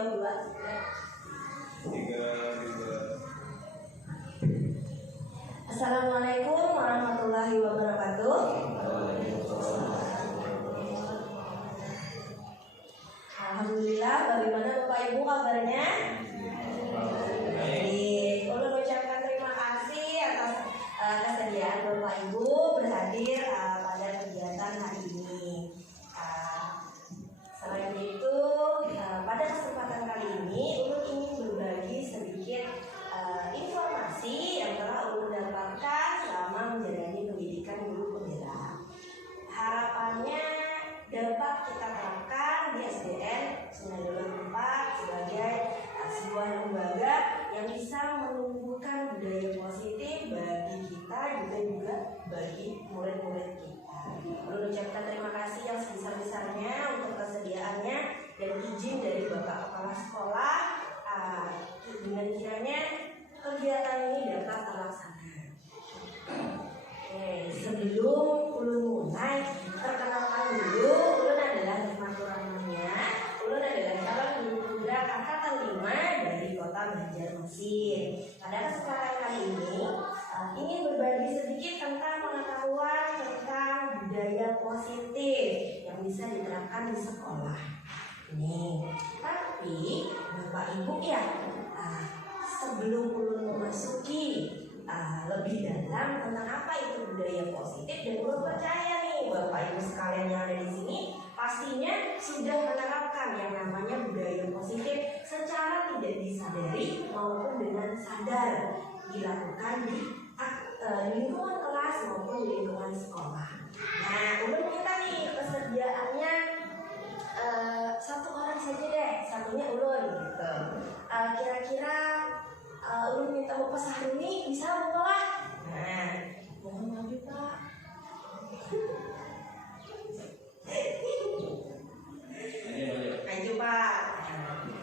jauh dua. Assalamualaikum warahmatullahi wabarakatuh. Alhamdulillah, bagaimana Bapak Ibu kabarnya? Baik, ulun ucapkan terima kasih atas kesediaan Bapak Ibu berhadir pada kegiatan hari ini. Selain itu, pada kesempatan kali ini ulun ingin berbagi sedikit informasi yang telah ulun dapatkan selama menjalani pendidikan guru penggerak. Harapannya dapat kita terapkan di SDN Sungai Dulu 4 sebagai sebuah lembaga yang bisa menumbuhkan budaya positif bagi kita juga bagi murid-murid kita. Ulun ucapkan terima kasih yang sebesar-besarnya untuk kesediaannya dan izin dari Bapak Kepala Sekolah dengan kiranya kegiatan ini dapat terlaksana. Sebelum ulun mulai, perkenalkan dulu, ulun adalah Hikmatur Rahmania. Ulun adalah calon guru penggerak angkatan 5 dari Kota Banjarmasin. Pada kesempatan kali ini ingin berbagi sedikit tentang pengetahuan tentang budaya positif yang bisa diterapkan di sekolah. Tapi Bapak Ibu ya, sebelum ulun memasuki lebih dalam tentang apa itu budaya positif, dan ulun percaya nih Bapak Ibu sekalian yang ada di sini pastinya sudah menerapkan yang namanya budaya positif secara tidak disadari maupun dengan sadar dilakukan di lingkungan kelas maupun di lingkungan sekolah. Nah, ulun minta nih kesediaannya satu orang saja deh, satunya ulun gitu. Kira-kira ulun minta Bapak Sahruni bisa Bapak lah. Nah, mohon maju Pak. Maju Pak.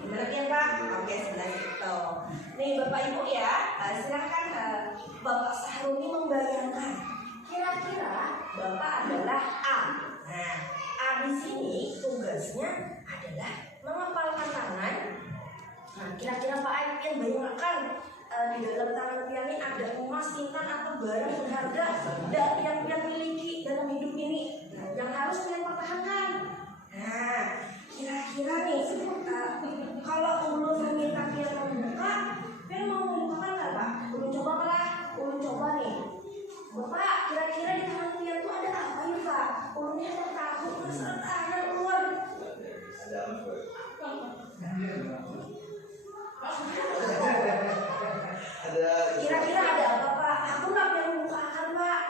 Benar ya Pak? Oke, sebelah itu. Nih Bapak Ibu ya, silahkan Bapak Sahruni membayangkan. Kira-kira Bapak adalah A. Nah, A di sini tugasnya adalah mengepalkan tangan. Nah, kira-kira Pak Aib yang bayangkan di dalam tangan pian ini ada emas, intan atau barang berharga dari yang pian miliki dalam hidup ini, yang harus pian pertahankan. Nah, kira-kira nih kalau ulun meminta pian membuka, pian mau membukakan nggak Pak? Ulun coba lah, ulun coba nih. Bapak, kira-kira di tangan pian itu ada apa ya Pak? Ulunnya tertahu serta ada ulun. Ada apa? Kira-kira ada apa Pak? Aku nggak bisa membukakan Pak.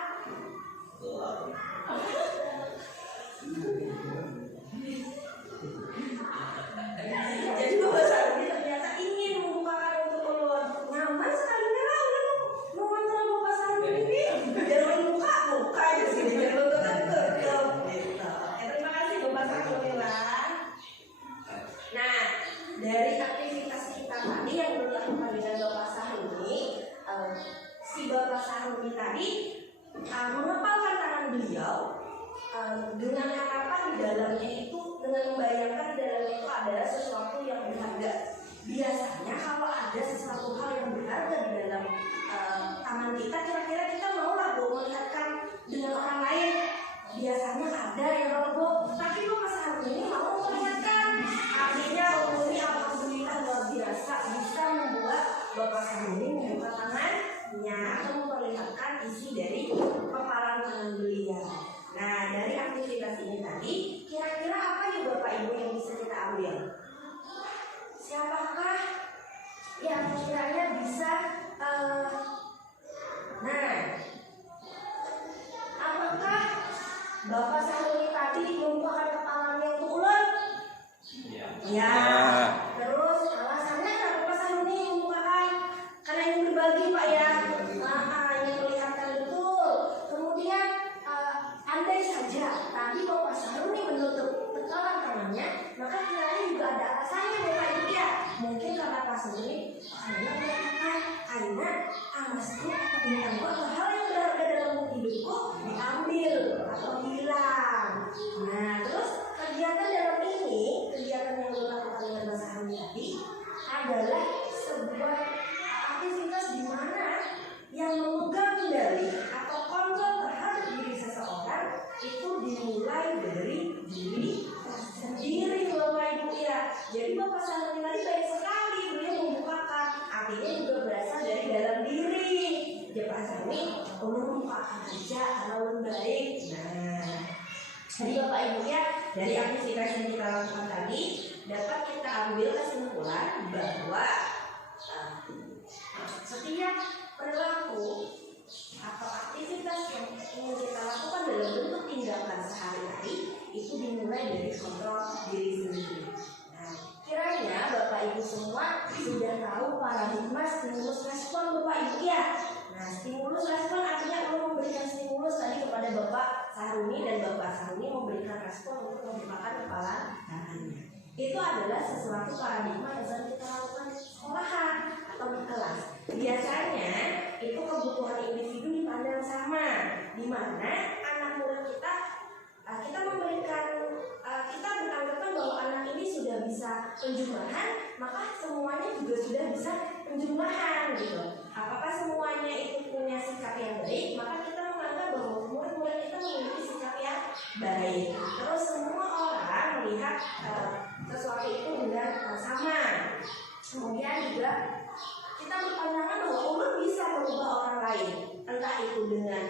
Jadi Bapak Sahruni ternyata ingin membukakan untuk ulun. Nyaman sekali lah ulun mengontrol Bapak Sahruni ini. Biar ulun buka di sini biar ulun tutup. Terima kasih Bapak Sahruni lah. Nah, dari aktivitas kita tadi yang ulun lakukan dengan Bapak Sahruni, si Bapak Sahruni tadi mengepalkan tangan beliau dengan harapan di dalamnya itu, dengan membayangkan di dalamnya itu adalah sesuatu yang berharga. Biasanya kalau ada sesuatu hal yang berharga di dalam tangan kita, kira-kira kita mau lah melihatkan dengan orang lain. Biasanya ada yang roboh, tapi Bapak Sahruni ini mau melihatkan. Artinya ini alhamdulillah luar biasa bisa membuat Bapak Sahruni membuka tangannya atau memperlihatkan isi dari kepalan tangan beliau. Nah, dari aktivitas ini tadi, kira-kira apa ya Bapak Ibu yang bisa kita ambil? adalah sebuah aktivitas di mana yang memegang kendali atau kontrol terhadap diri seseorang itu dimulai dari diri sendiri, Bapak Ibu ya. Jadi Bapak Saruni tadi baik sekali beliau membukakan, artinya juga berasal dari dalam diri. Ya Pak Saruni, membukakan aja kalau baik. Nah, jadi Bapak Ibu ya, dari aktivitas yang kita lakukan tadi dapat kita ambil kesimpulan bahwa setiap perilaku atau aktivitas yang ingin kita lakukan dalam bentuk tindakan sehari-hari itu dimulai dari kontrol diri sendiri. Nah, kiranya Bapak Ibu semua sudah tahu paradigma stimulus respon Bapak Ibu ya. Nah, stimulus respon artinya Allah memberikan stimulus tadi kepada Bapak Saruni dan Bapak Saruni memberikan respon untuk membukakan kepala tangannya. Itu adalah sesuatu paradigma yang sering kita lakukan di sekolahan atau di kelas. Biasanya itu kebutuhan individu dipandang sama, di mana anak murid kita memberikan kita beranggapan bahwa anak ini sudah bisa penjumlahan, maka semuanya juga sudah bisa penjumlahan gitu. Apakah semuanya itu punya sikap yang baik, maka kita menganggap bahwa murid-murid kita memiliki sikap yang baik. Terus semua orang melihat sesuatu itu dengan sama. Kemudian juga kita berpandangan bahwa Allah bisa merubah orang lain, entah itu dengan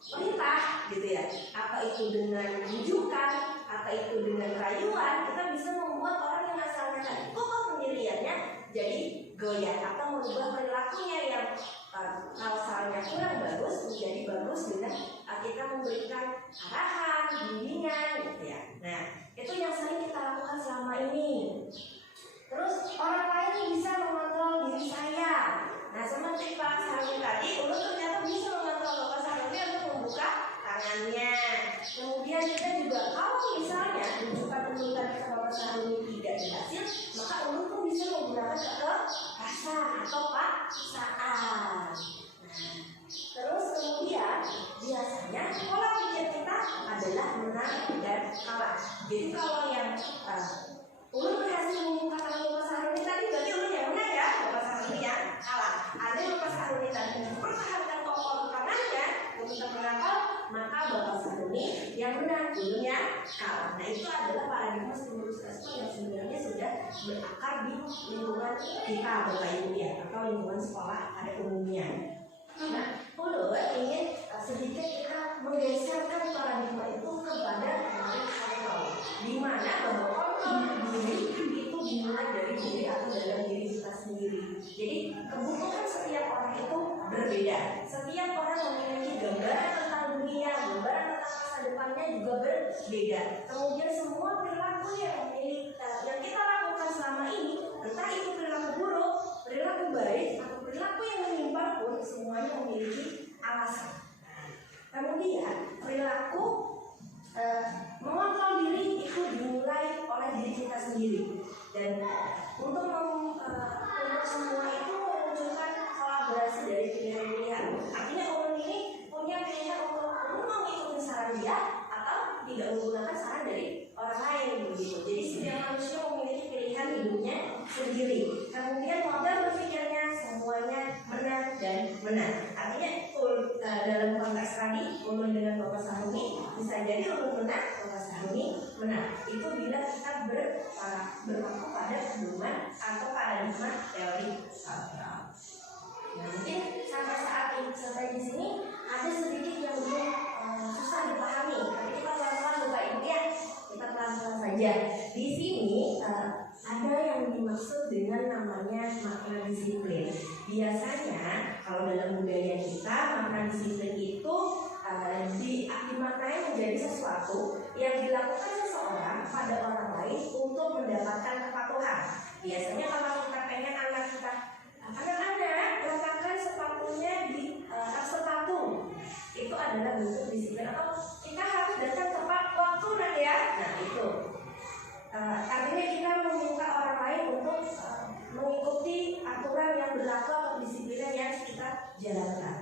perintah gitu ya, apa itu dengan rujukan, apa itu dengan rayuan. Kita bisa membuat orang yang asalnya tadi kokoh pendiriannya jadi goyah, atau merubah perilakunya yang asalnya kurang bagus menjadi bagus dengan kita memberikan arahan, bimbingan gitu ya. Nah, itu yang sering kita lakukan selama ini. Terus orang lain bisa mengontrol diri saya. Nah, seperti Pak Saruni tadi, Ulun ternyata bisa mengontrol Bapak Saruni untuk membuka tangannya. Kemudian kita juga kalau misalnya rujukan-rujukan ke Bapak Saruni tidak berhasil, maka Ulun pun bisa menggunakan kekerasan atau paksaan. Nah, terus kemudian biasanya pola pikir kita adalah menang dan kalah. Jadi kalau yang Ulun berhasil membuka tangan Bapak Saruni tadi, berarti Ulun yang menang ya, Bapak Saruni yang kalah. Ada Bapak Saruni tadi mempertahankan kokoh tangannya untuk menangkal, maka Bapak Saruni yang menang, Ulun yang kalah. Nah, itu adalah paradigma stimulus respon yang sebenarnya sudah berakar di lingkungan kita Bapak Ibu ya, atau lingkungan sekolah pada umumnya. Nah, Ulun ingin sedikit kita menggeserkan paradigma itu kepada kontrol, di mana bahwa kontrol diri itu dimulai dari diri atau dalam diri kita sendiri. Jadi kebutuhan setiap orang itu berbeda. Setiap orang memiliki gambaran tentang dunia, gambaran tentang masa depannya juga berbeda. Kemudian semua perilaku yang kita lakukan selama ini, entah itu perilaku buruk, perilaku baik, atau perilaku yang menyimpang pun semuanya memiliki alasan. Kemudian perilaku mengontrol diri itu dimulai oleh diri kita sendiri, dan untuk semua itu menunjukkan kolaborasi dari pilihan-pilihan. Artinya orang ini punya pilihan untuk mau mengikuti saran dia atau tidak menggunakan saran dari orang lain begitu. Jadi setiap manusia memiliki pilihan hidupnya sendiri. Kemudian model berpikirnya semuanya benar dan benar. Artinya dalam konteks tadi Ulun dengan Bapak Saruni bisa jadi Ulun menang, Bapak Saruni menang. Itu bila kita berpaku pada pedoman atau paradigma teori sosial. Nah, mungkin sampai di sini ada sedikit yang belum susah dipahami. Tapi kita pelan-pelan Bapak Ibu ya, kita pelan-pelan saja. Di sini ada yang dimaksud dengan namanya makna disiplin. Biasanya kalau dalam budaya kita makna disiplin itu dimaknai menjadi sesuatu yang dilakukan seseorang pada orang lain untuk mendapatkan kepatuhan. Biasanya kalau kita pengen anak kita letakkan sepatunya di rak sepatu, itu adalah bentuk disiplin. Atau kita harus datang tepat waktu nanti ya. Nah itu artinya kita meminta orang lain untuk mengikuti aturan yang berlaku atau disiplin yang kita jalankan.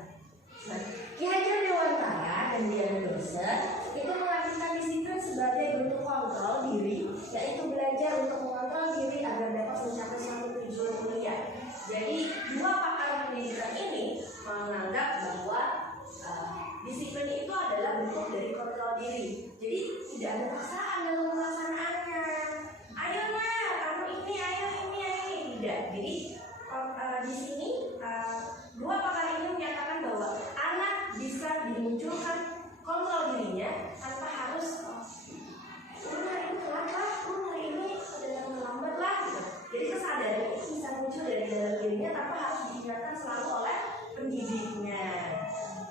Nah, Ki Hajar Dewantara dan Diana Dosen itu mengartikan disiplin sebagai bentuk kontrol diri, yaitu belajar untuk mengontrol diri agar dapat mencapai suatu tujuan mulia. Jadi dua pakar pendidikan ini menganggap bahwa disiplin itu adalah bentuk dari kontrol diri. Jadi tidak ada paksaan dalam pelaksanaannya. Ayo nah, kamu ini, ayo ini. Tidak. Jadi di sini dua pakar ini menyatakan bahwa anak bisa dimunculkan kontrol dirinya tanpa harus hari ini telat lah, hari ini ada terlambat lah gitu. Jadi kesadaran itu bisa muncul dari dalam dirinya tanpa harus diingatkan selalu oleh pendidiknya.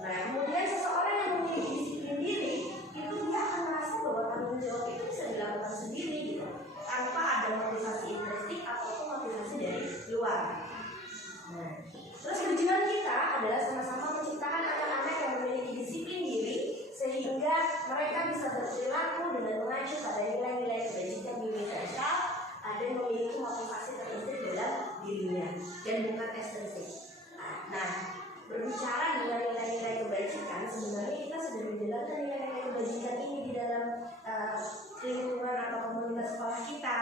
Nah, kemudian seseorang yang memiliki disiplin diri itu dia akan merasa bahwa tanggung jawab itu bisa dilakukan sendiri gitu, tanpa ada motivasi intrinsik ataupun motivasi dari luar. Nah, terus tujuan kita adalah sama-sama menciptakan anak-anak yang memiliki disiplin diri sehingga mereka bisa berperilaku dengan mengacu pada nilai-nilai kebajikan universal dan memiliki motivasi terintrik dalam dirinya dan bukan ekstrinsik. Nah, berbicara nilai-nilai kebajikan, sebenarnya kita sudah menjelaskan nilai-nilai kebajikan ini di dalam lingkungan atau komunitas sekolah kita.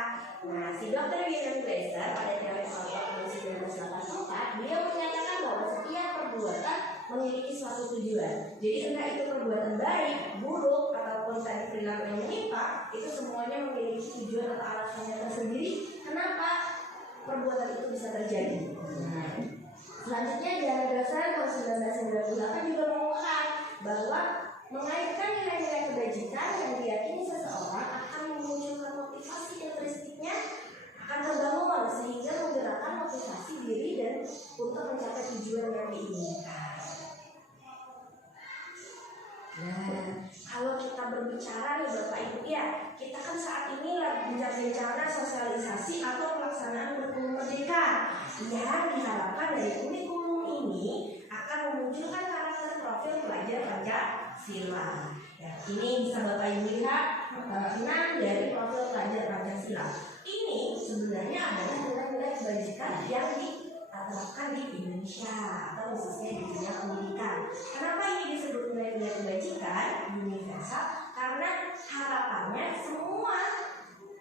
Nah, si Dr. William Glasser pada teori tahun 1984, beliau menyatakan bahwa setiap perbuatan memiliki suatu tujuan. Jadi entah itu perbuatan baik, buruk, ataupun tadi perilaku yang menyimpang, itu semuanya memiliki tujuan atau alasannya tersendiri. Kenapa perbuatan itu bisa terjadi? Nah, selanjutnya Diana Dasar tahun 1998 juga mengungkap bahwa mengaitkan nilai-nilai kebajikan yang diyakini seseorang akan memunculkan motivasi intrinstiknya akan terbangun sehingga menggerakkan motivasi diri dan untuk mencapai tujuan yang diinginkan. Nah, kalau kita berbicara nih Bapak Ibu ya, kita kan saat ini lagi bicara sosialisasi atau pelaksanaan kurikulum merdeka yang diharapkan dari kurikulum ini akan memunculkan karakter profil pelajar Pancasila. Ya, ini bisa Bapak Ibu lihat 6 dari profil pelajar Pancasila. Ini sebenarnya adalah nilai-nilai kebajikan yang diterapkan di Indonesia atau khususnya di dunia pendidikan. Kenapa ini disebut nilai-nilai kebajikan universal? Karena harapannya semua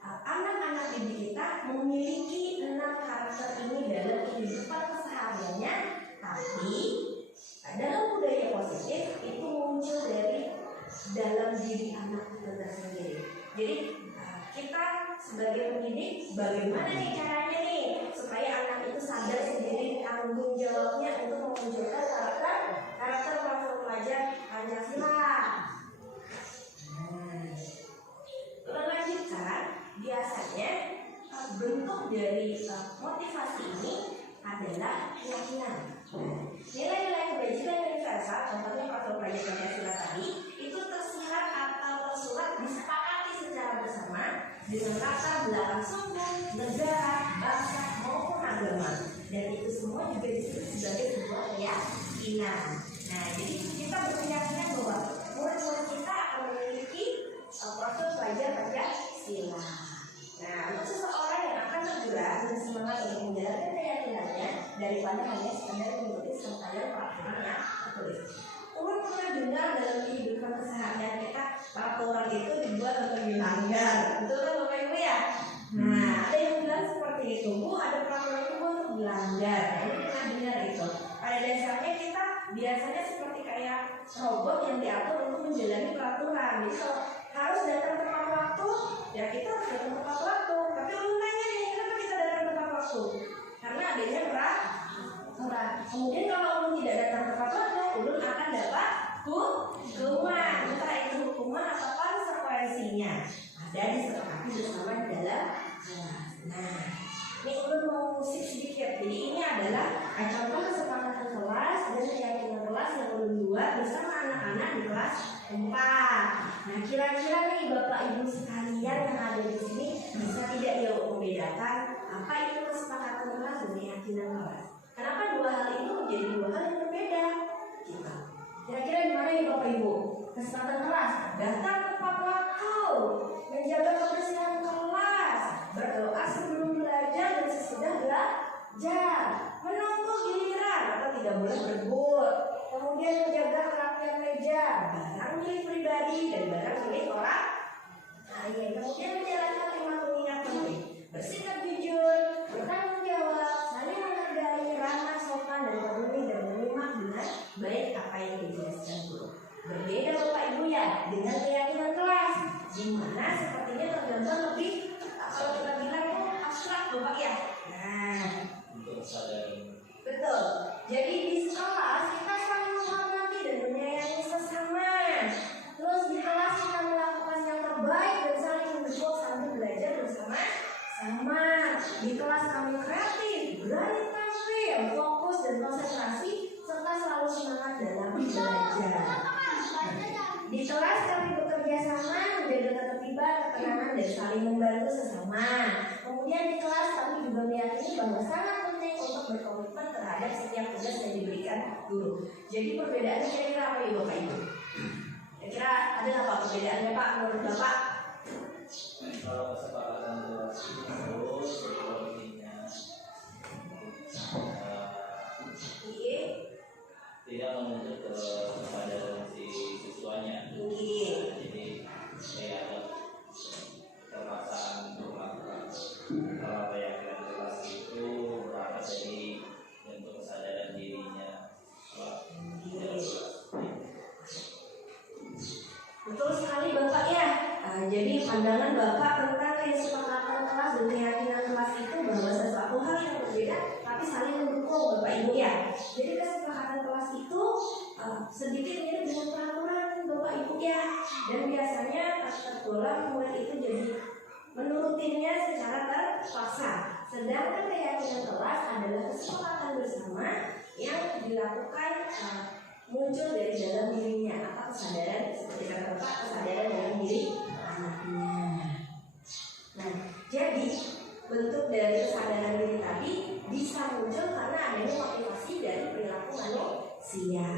anak-anak didik kita memiliki 6 karakter ini dalam kehidupan kesehariannya, tapi dalam budaya positif itu muncul dari dalam diri anak itu tersendiri. Jadi kita sebagai pendidik bagaimana nih caranya nih supaya anak itu sadar sendiri tanggung jawabnya untuk memunculkan karakter profil pelajar Pancasila. Melanjutkan, biasanya bentuk dari motivasi ini adalah keyakinan. Nilai-nilai kebajikan universal, contohnya profil pelajar Pancasila tadi, itu tersirat atau tersurat disepakati secara bersama dengan latar belakang suku, negara, bangsa maupun agama, dan itu semua juga disebut sebagai sebuah keyakinan. Nah, jadi kita berkeyakinan bahwa murid-murid kita akan memiliki profil pelajar Pancasila. Nah, untuk seseorang yang akan tergerak dan semangat untuk menjalankan keyakinannya daripada hanya sekedar mengikuti serangkaian peraturan yang tertulis. Ulun pernah dengar dalam kehidupan keseharian kita peraturan itu dibuat untuk dilanggar, betul kan Bapak Ibu ya? Nah, ada yang bilang seperti itu, Bu, ada peraturan itu untuk dilanggar. Ini pernah dengar itu. Pada dasarnya kita biasanya seperti kayak robot yang diatur untuk menjalani peraturan. Jadi kalau harus datang tepat waktu, ya kita harus datang tepat waktu. Tapi ulun tanya nih, kenapa kita datang tepat waktu? Karena adanya peraturan. Kemudian kalau ulun tidak datang tepat waktu, ulun akan dapat hukuman. Entah itu hukuman atau konsekuensinya ada disepakati bersama di dalam kelas. Nah, ini ulun mau musik sedikit. Jadi ini adalah contoh kesepakatan kelas dan keyakinan kelas yang ulun buat bersama anak-anak di kelas 4. Nah, kira-kira nih Bapak Ibu sekalian yang ada di sini bisa tidak ya membedakan apa itu kesepakatan kelas dan keyakinan kelas? Kenapa dua hal itu menjadi dua hal yang berbeda? Kira-kira gimana nih Bapak Ibu? Kesepakatan kelas, datang tepat waktu, menjaga kebersihan kelas, berdoa sebelum belajar dan sesudah belajar, menunggu giliran atau tidak boleh berebut, kemudian menjaga kerapian meja, barang milik pribadi dan barang milik orang lain, kemudian menjalankan 5 pengingat penting, bersikap jujur, Bapak ya. Nah, Untuk kesadaran. betul. Jadi di sekolah kita saling menghormati dan menyayangi sesama. Terus di kelas kita melakukan yang terbaik dan saling mendukung sambil belajar bersama-sama. Di kelas kami kreatif, berani tampil, fokus dan konsentrasi, serta selalu semangat dalam belajar. Di kelas kami bekerja sama, menjaga ketertiban, ketenangan, dan saling membantu sesama. Kemudian di kelas kami juga meyakini bahwa sangat penting untuk berkomitmen terhadap setiap tugas yang diberikan guru. Jadi perbedaannya kira-kira apa ya Bapak Ibu? Kira-kira ada apa perbedaannya Pak menurut Bapak? Kalau kesepakatan kelas itu sepertinya Iya. tidak menuntut ke kesadaran si siswanya. Iya. Jadi kayak ada terpaksaan untuk melakukan kalau keyakinan kelas itu berangkat dari bentuk kesadaran dirinya. Betul sekali Bapak ya. Jadi pandangan Bapak tentang kesepakatan kelas dan keyakinan kelas itu bahwa sesuatu hal yang berbeda tapi saling mendukung Bapak Ibu ya. Jadi kesepakatan kelas itu sedikit mirip dengan peraturan Bapak Ibu ya. Dan biasanya tergolong murid itu jadi menurutinya secara terpaksa. Sedangkan keyakinan kelas adalah kesepakatan bersama yang dilakukan muncul dari dalam dirinya atau kesadaran seperti kata Bapak, kesadaran dalam diri anaknya. Nah, jadi bentuk dari kesadaran diri tadi bisa muncul karena adanya motivasi dari perilaku manusia.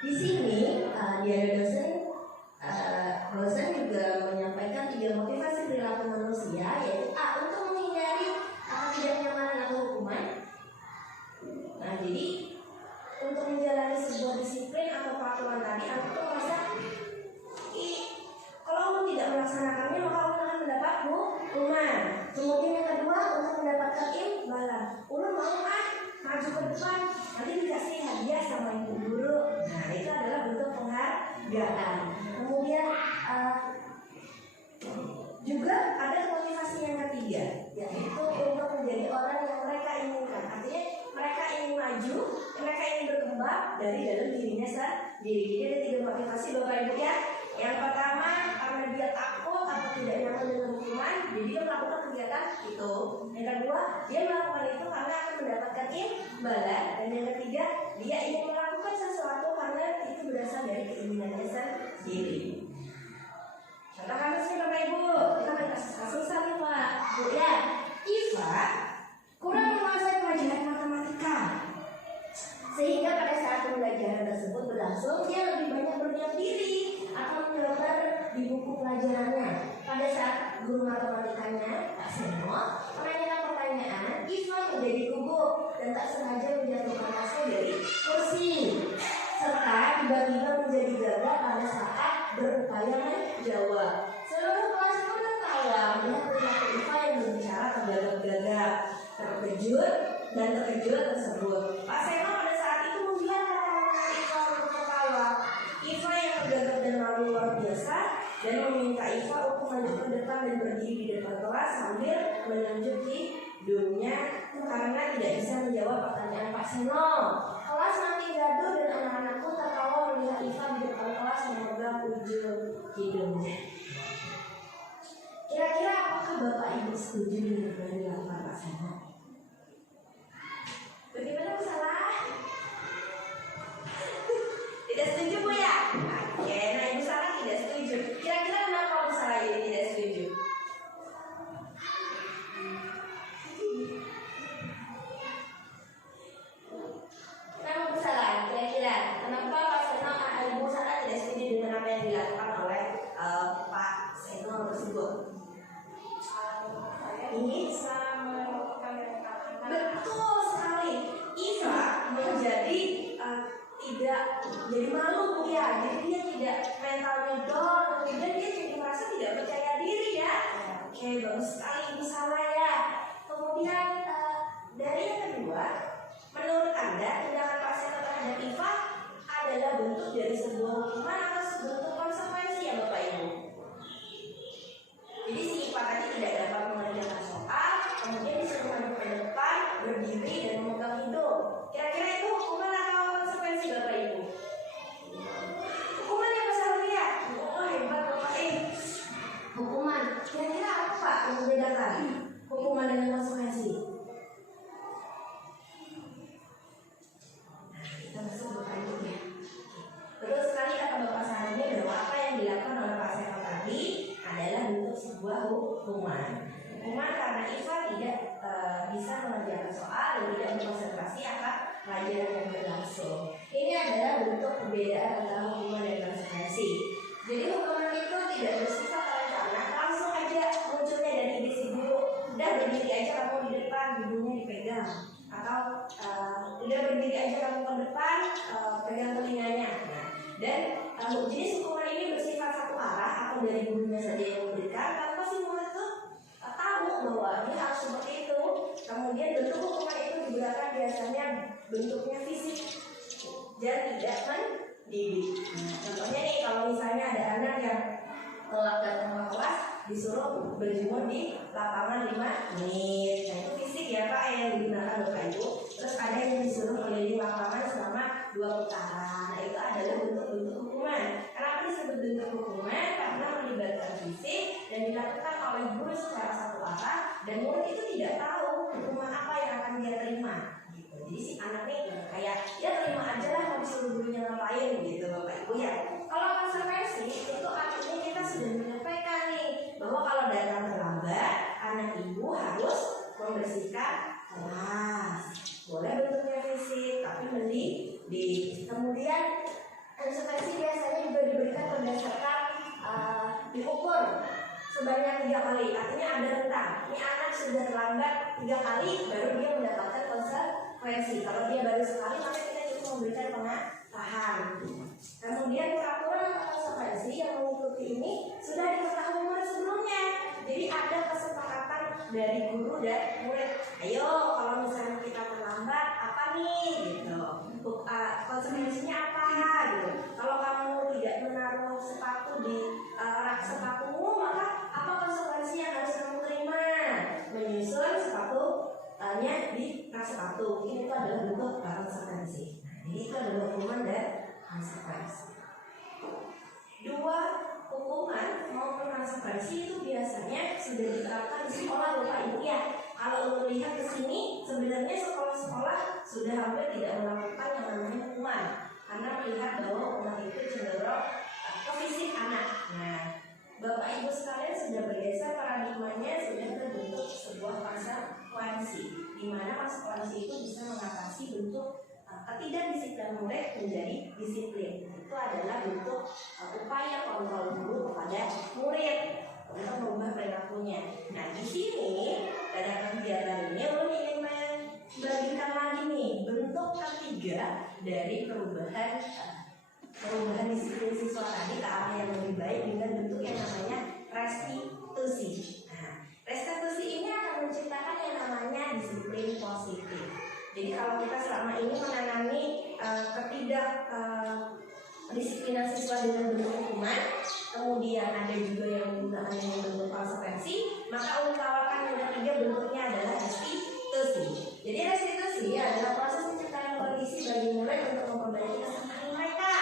Di sini Diana dosen juga menyampaikan 3 motivasi perilaku manusia, yaitu A. Untuk menghindari ketidaknyamanan atau hukuman. Nah, jadi untuk menjalani sebuah disiplin atau peraturan tadi, aku tuh merasa kalau ulun tidak melaksanakannya maka ulun akan mendapat hukuman. Kemudian yang kedua, untuk mendapatkan imbalan, ulun mau maju ke depan, nanti dikasih hadiah sama ibu guru. Nah, itu adalah bentuk penghargaan. Kemudian juga ada motivasi yang ketiga, yaitu untuk menjadi orang yang mereka inginkan. Artinya mereka ingin maju, mereka ingin berkembang dari dalam dirinya sendiri. Jadi ada 3 motivasi Bapak Ibu ya. Yang pertama, karena dia takut atau tidak nyaman dengan hukuman, jadi dia melakukan kegiatan itu. Yang kedua, dia melakukan itu karena akan mendapatkan imbalan. Dan yang ketiga, dia ingin melakukan sesuatu karena itu berasal dari keinginannya sendiri. Contoh kasusnya Bapak Ibu, kita main kasus nih Pak Bu ya. Iva kurang menguasai pelajaran matematika, sehingga pada saat pembelajaran tersebut berlangsung dia lebih banyak berdiam diri atau menyebar di buku pelajarannya. Pada saat guru matematikanya Pak Seno menanyakan pertanyaan, Iva menjadi gugup dan tak sengaja menjatuhkan tasnya dari kursi, serta tiba-tiba menjadi gagap pada saat berupaya menjawab. Seluruh kelas pun tertawa melihat perilaku Iva yang berbicara tergagap-gagap, terkejut tersebut. Pak Seno pada saat itu membiarkan anak-anak Iva untuk tertawa. Iva yang tergagap dan malu luar biasa dan meminta Iva untuk maju ke depan dan berdiri di depan kelas sambil menunjuk hidungnya karena tidak bisa menjawab pertanyaan Pak Seno. Kelas makin gaduh dan anak-anak pun tertawa melihat Iva di depan kelas memegang ujung hidungnya. Kira-kira apakah Bapak Ibu setuju dengan apa yang dilakukan Pak Seno? Bagaimana salah? Tidak setuju Bu ya? Oke, nah Ibu Sarah tidak setuju. Kira-kira kenapa Bu Sarah ini tidak setuju? Kenapa Bu Sarah? Kira-kira kenapa Pak Seno, Ibu Sarah tidak setuju dengan apa yang dilakukan oleh Pak Seno tersebut? Ini sama bisa mengerjakan soal dan tidak berkonsentrasi akan pelajaran yang berlangsung. Ini adalah bentuk perbedaan antara hukuman dan konsekuensi. Jadi hukuman itu tidak bersifat rencana, langsung aja munculnya dari ide si guru. Udah berdiri aja kamu di depan, hidungnya dipegang, atau udah berdiri aja kamu ke depan, pegang telinganya. Nah, dan jenis hukuman ini bersifat satu arah atau dari gurunya saja yang memberikan, tanpa si murid itu tahu bahwa ini harus seperti itu. Kemudian bentuk hukuman itu digunakan biasanya bentuknya fisik dan tidak mendidik. Nah, contohnya nih kalau misalnya ada anak yang telat datang ke kelas disuruh berjemur di lapangan 5 menit. Nah itu fisik ya Pak yang digunakan Bapak Ibu. Terus ada yang disuruh keliling lapangan selama 2 putaran. Nah itu adalah bentuk-bentuk hukuman. Kenapa disebut bentuk hukuman? Karena melibatkan fisik dan dilakukan oleh guru secara satu arah dan murid itu tidak tahu hukuman apa yang akan dia terima. Gitu. Jadi si anak nih kayak ya terima aja lah kalau disuruh gurunya ngapain gitu Bapak Ibu ya. Kalau konsekuensi itu artinya kita sudah menyampaikan nih bahwa kalau datang terlambat anak ibu harus membersihkan kelas. Boleh bentuknya fisik tapi mendidik. Kemudian konsekuensi biasanya juga diberikan berdasarkan diukur sebanyak 3 kali. Artinya ada rentang. Ini anak sudah terlambat 3 kali baru dia mendapatkan konsekuensi. Kalau dia baru sekali maka kita cukup memberikan pengarahan. Kemudian peraturan atau konsekuensi yang mengikuti ini sudah diketahui murid sebelumnya. Jadi ada kesepakatan dari guru dan murid. Ayo kalau misalnya kita terlambat apa nih gitu. Konsekuensinya apa gitu. Kalau kamu tidak menaruh sepatu di rak sepatumu maka apa konsekuensi yang harus kamu terima? Menyusun sepatunya di rak sepatu. Ini itu adalah bentuk konsekuensi. Nah, jadi itu adalah hukuman dan konsekuensi. 2 hukuman maupun konsekuensi itu biasanya sudah diterapkan di sekolah Bapak Ibu ya. Kalau melihat ke sini sebenarnya sekolah-sekolah sudah hampir tidak melakukan yang namanya hukuman karena melihat bahwa hukuman itu cenderung ke fisik anak. Nah, Bapak Ibu sekalian sudah bergeser paradigmanya sudah terbentuk sebuah konsekuensi di mana konsekuensi itu bisa mengatasi bentuk ketidakdisiplinan murid menjadi disiplin. Itu adalah bentuk upaya kontrol guru kepada murid untuk mengubah perilakunya. Nah di sini pada kegiatan ini Ulun ingin membagikan lagi nih bentuk ketiga dari perubahan disiplin siswa tadi ke arah yang lebih baik dengan bentuk yang namanya restitusi. Nah, restitusi ini akan menciptakan yang namanya disiplin positif. Jadi kalau kita selama ini menangani disiplinan siswa dengan bentuk hukuman, kemudian ada juga yang menggunakan yang bentuk konsekuensi, maka ulun tawarkan yang ketiga bentuknya adalah restitusi. Jadi restitusi adalah proses penciptaan kondisi bagi murid untuk memperbaiki kesalahan mereka,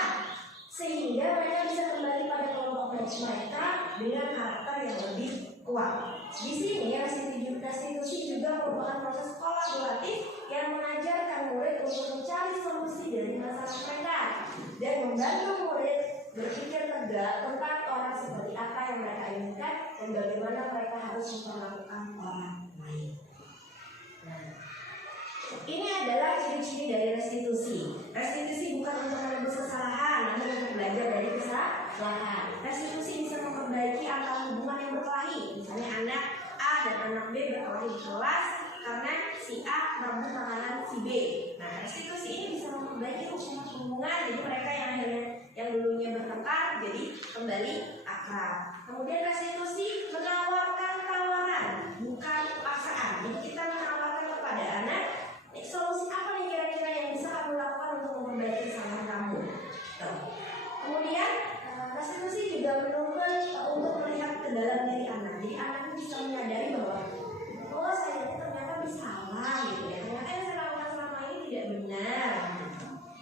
sehingga mereka bisa kembali pada kelompok mereka dengan karakter yang lebih kuat. Di sini restitusi juga merupakan proses kolaboratif yang mengajarkan murid untuk mencari solusi dari masalah mereka dan membantu murid berpikir tegak tentang orang seperti apa yang mereka inginkan dan bagaimana mereka harus memperlakukan orang lain. Nah, ini adalah ciri-ciri dari restitusi. Restitusi bukan untuk menebus kesalahan, namun untuk belajar dari kesalahan. Restitusi bisa memperbaiki antara hubungan yang berkelahi. Misalnya anak A dan anak B berkelahi di kelas karena si A merebut makanan si B. Nah, restitusi ini bisa memperbaiki hubungan, jadi mereka yang dulunya bertengkar jadi kembali akrab. Kemudian restitusi menawarkan tawaran, bukan paksaan. Jadi kita menawarkan kepada anak, solusi apa nih kira-kira yang bisa kamu lakukan untuk memperbaiki kesalahan kamu. Kemudian restitusi juga menuntut untuk melihat ke dalam diri anak. Jadi anak bisa menyadari bahwa oh saya ternyata bersalah gitu ya. Ternyata yang saya lakukan selama ini tidak benar.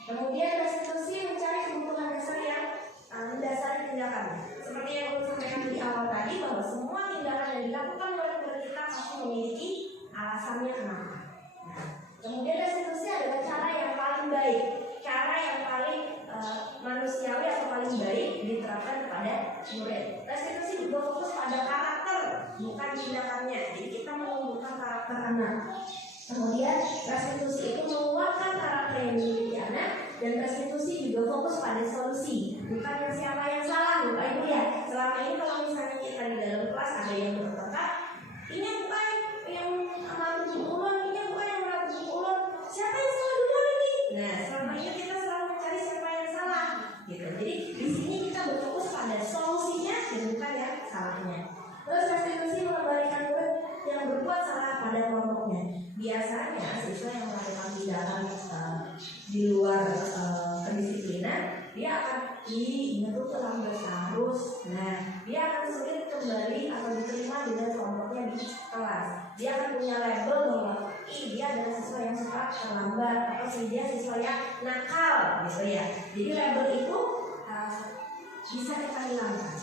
Kemudian restitusi mencari kebutuhan dasar yang mendasari tindakan. Seperti yang aku sampaikan di awal tadi bahwa semua tindakan yang dilakukan oleh kita pasti memiliki alasannya kenapa. Nah, kemudian restitusi adalah cara yang paling baik, cara yang paling manusiawi atau paling baik diterapkan kepada murid. Restitusi juga fokus pada karakter, bukan tindakannya. Jadi kita menumbuhkan karakter anak. Kemudian restitusi itu menguatkan karakter yang dimiliki anak, dan restitusi juga fokus pada solusi, bukan yang siapa yang salah, Bapak Ibu ya. Selama ini kalau misalnya kita di dalam kelas ada yang bertengkar, ini bukan yang meratu buku ulun, ini bukan yang meratu buku ulun, siapa yang salah duluan ini? Nah, selama ini kita selalu mencari siapa yang salah, gitu. Jadi di sini kita berfokus pada solusinya dan bukan yang salahnya. Terus restitusi mengembalikan murid yang berbuat salah pada kelompoknya. Biasanya siswa yang melakukan tindakan di luar kedisiplinan, dia akan ingat tuh terlambat harus. Nah, dia akan sulit kembali atau diterima dengan kelompoknya di kelas. Dia akan punya label bahwa dia adalah siswa yang suka terlambat atau dia siswa yang nakal, gitu ya. Jadi label itu bisa kita hilangkan.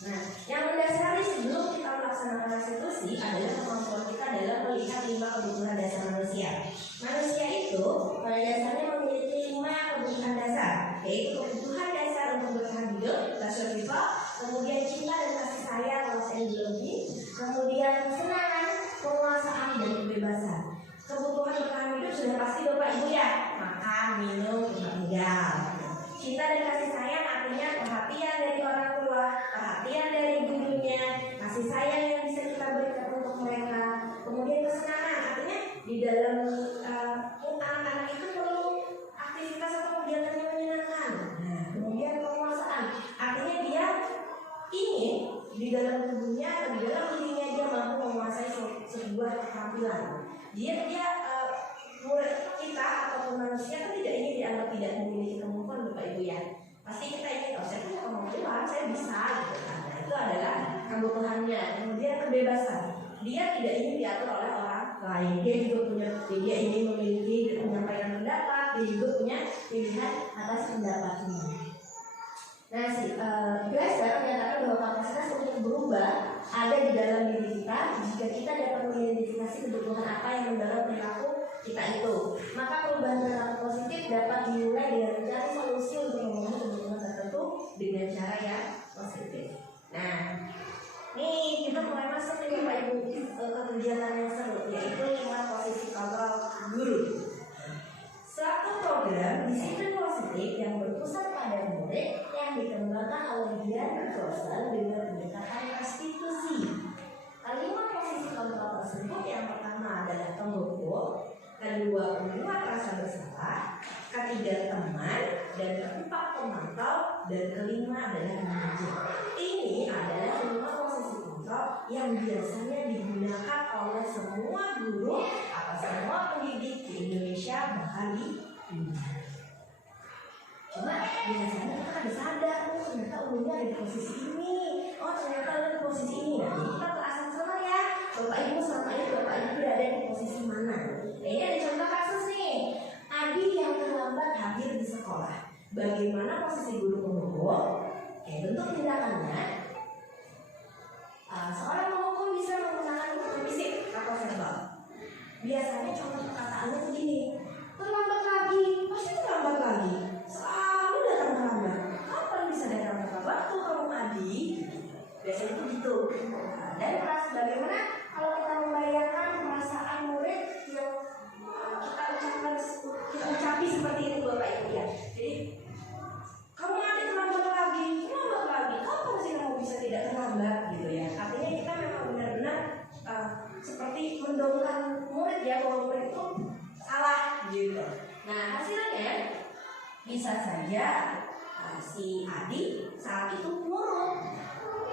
Nah, yang mendasari sebelum kita melaksanakan restitusi adalah kemampuan kita dalam melihat 5 kebutuhan dasar manusia. Manusia itu pada dasarnya memiliki 5 kebutuhan dasar, yaitu kebutuhan dasar untuk bertahan hidup, survival, kemudian cinta dan kasih sayang atau ideologi, kemudian kesenangan, penguasaan dan kebebasan. Kebutuhan bertahan hidup sudah pasti Bapak Ibu ya, makan, minum, tempat tinggal. Cinta dan kasih sayang artinya perhatian dari orang tua, perhatian dari gurunya, kasih sayang yang bisa kita berikan untuk mereka. Kemudian kesenangan artinya di dalam anak-anak itu perlu aktivitas atau kegiatan yang menyenangkan. Nah, kemudian penguasaan artinya dia ingin di dalam tubuhnya atau di dalam dirinya dia mampu menguasai sebuah keterampilan. Dia murid kita ataupun manusia kan tidak ingin dianggap tidak memiliki kemampuan, Bapak Ibu ya. Pasti kita ingin, saya punya kemampuan, saya bisa gitu kan. Nah, itu adalah kebutuhannya. Kemudian kebebasan, dia tidak ingin diatur oleh orang lain. Dia juga punya, dia ingin memiliki menyampaikan pendapat, dia juga punya pilihan atas pendapatnya. Nah, Glasser menyatakan bahwa kapasitas untuk berubah ada di dalam diri kita jika kita dapat mengidentifikasi kebutuhan apa yang mendorong perilaku kita itu. Maka perubahan perilaku positif dapat dimulai dengan mencari solusi untuk memenuhi kebutuhan tertentu dengan cara yang positif. Nah, nih kita mulai masuk nih Bapak Ibu ke kegiatan yang seru, yaitu 5 posisi kontrol guru. Suatu program disiplin positif yang berpusat pada murid yang dikembangkan oleh Dian Crossan dengan pendekatan restitusi. Kelima posisi kontrol tersebut yang pertama adalah pemukul, kedua membuat rasa bersalah, ketiga teman, dan keempat pemantau, dan kelima adalah manajer. Ini adalah 5 posisi kontrol yang biasanya digunakan oleh semua guru atau semua pendidik di Indonesia bahkan di dunia. Cuma biasanya kita kan sadar, ternyata umumnya ada di posisi ini, ternyata ada di posisi ini. Nah, jadi kita ke asal sana ya, Bapak Ibu selama ini Bapak Ibu berada di posisi mana? Ini ada contoh kasus nih, Adi yang terlambat hadir di sekolah. Bagaimana posisi guru memukul? Bentuk tindakannya, seorang memukul bisa menggunakan fisik atau verbal. Biasanya contoh perkataannya begini, terlambat lagi, pasti terlambat lagi, selalu datang terlambat. Kapan bisa datang tepat waktu kamu Adi? Biasanya itu gitu. Dan bagaimana kalau kita membayangkan perasaan murid yang kita ucapi seperti itu Bapak Ibu ya. Jadi kamu nanti terlambat lagi, kapan sih kamu bisa tidak terlambat gitu ya. Artinya kita memang benar-benar seperti mendongkrak murid ya, bahwa murid itu salah gitu. Nah, hasilnya bisa saja si Adi saat itu nurut,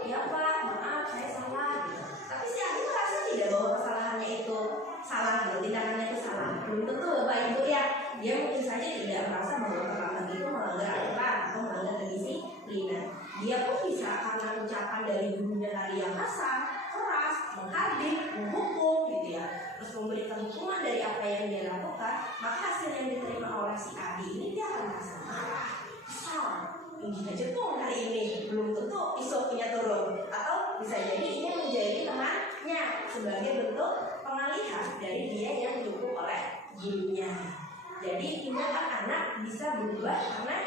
ya Pak, maaf saya salah gitu. Tapi si Adi merasa tidak bahwa kesalahannya itu salah gitu, tindakannya itu salah. Belum tentu Bapak Ibu ya, dia mungkin saja tidak merasa bahwa perkataan itu melanggar aturan atau melanggar kedisiplinan. Dia pun bisa karena ucapan dari gurunya tadi yang kasar, keras, menghardik, menghukum gitu ya, terus memberikan hukuman dari apa yang dia lakukan, maka hasil yang diterima oleh si Adi ini dia akan merasa marah, kesal. Ini aja tuh hari ini belum tentu besok punya turun, atau bisa jadi ini menjadi temannya sebagai bentuk pengalihan dari dia yang didukung oleh gurunya. Jadi tindakan anak bisa berubah karena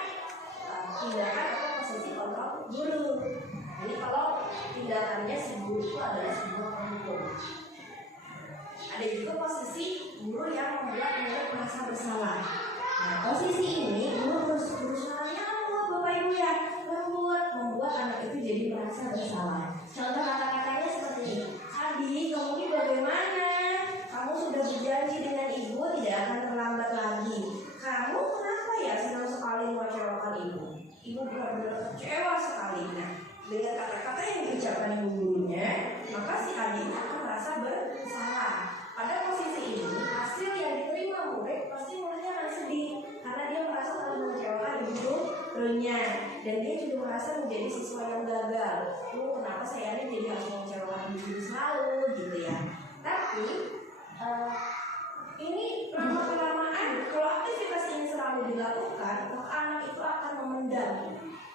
tindakan atau posisi kontrol guru. Jadi kalau tindakannya si guru itu adalah sebuah pemukul. Ada juga posisi guru yang membuat murid merasa bersalah. Nah, posisi ini guru bersalahnya lembut Bapak Ibu ya, lembut membuat anak itu jadi merasa bersalah. Contoh kata-katanya seperti ini. Adik, kamu ini bagaimana? Kamu sudah berjanji dengan ibu tidak akan terlambat lagi. Kamu kenapa ya senang sekali mengecewakan ibu? Ibu benar-benar kecewa sekali. Nah, dengan kata-kata yang diucapkan ibu gurunya, maka si adik akan merasa bersalah. Pada posisi ini, hasil yang diterima murid pasti muridnya akan sedih karena dia merasa telah mengecewakan ibu gurunya, dan dia juga merasa menjadi siswa yang gagal. Kenapa saya ini jadi harus mengecewakan ibu guru selalu gitu ya? Tapi ini lama-kelamaan kalau aktivitas ini selalu dilakukan, maka anak itu akan memendam.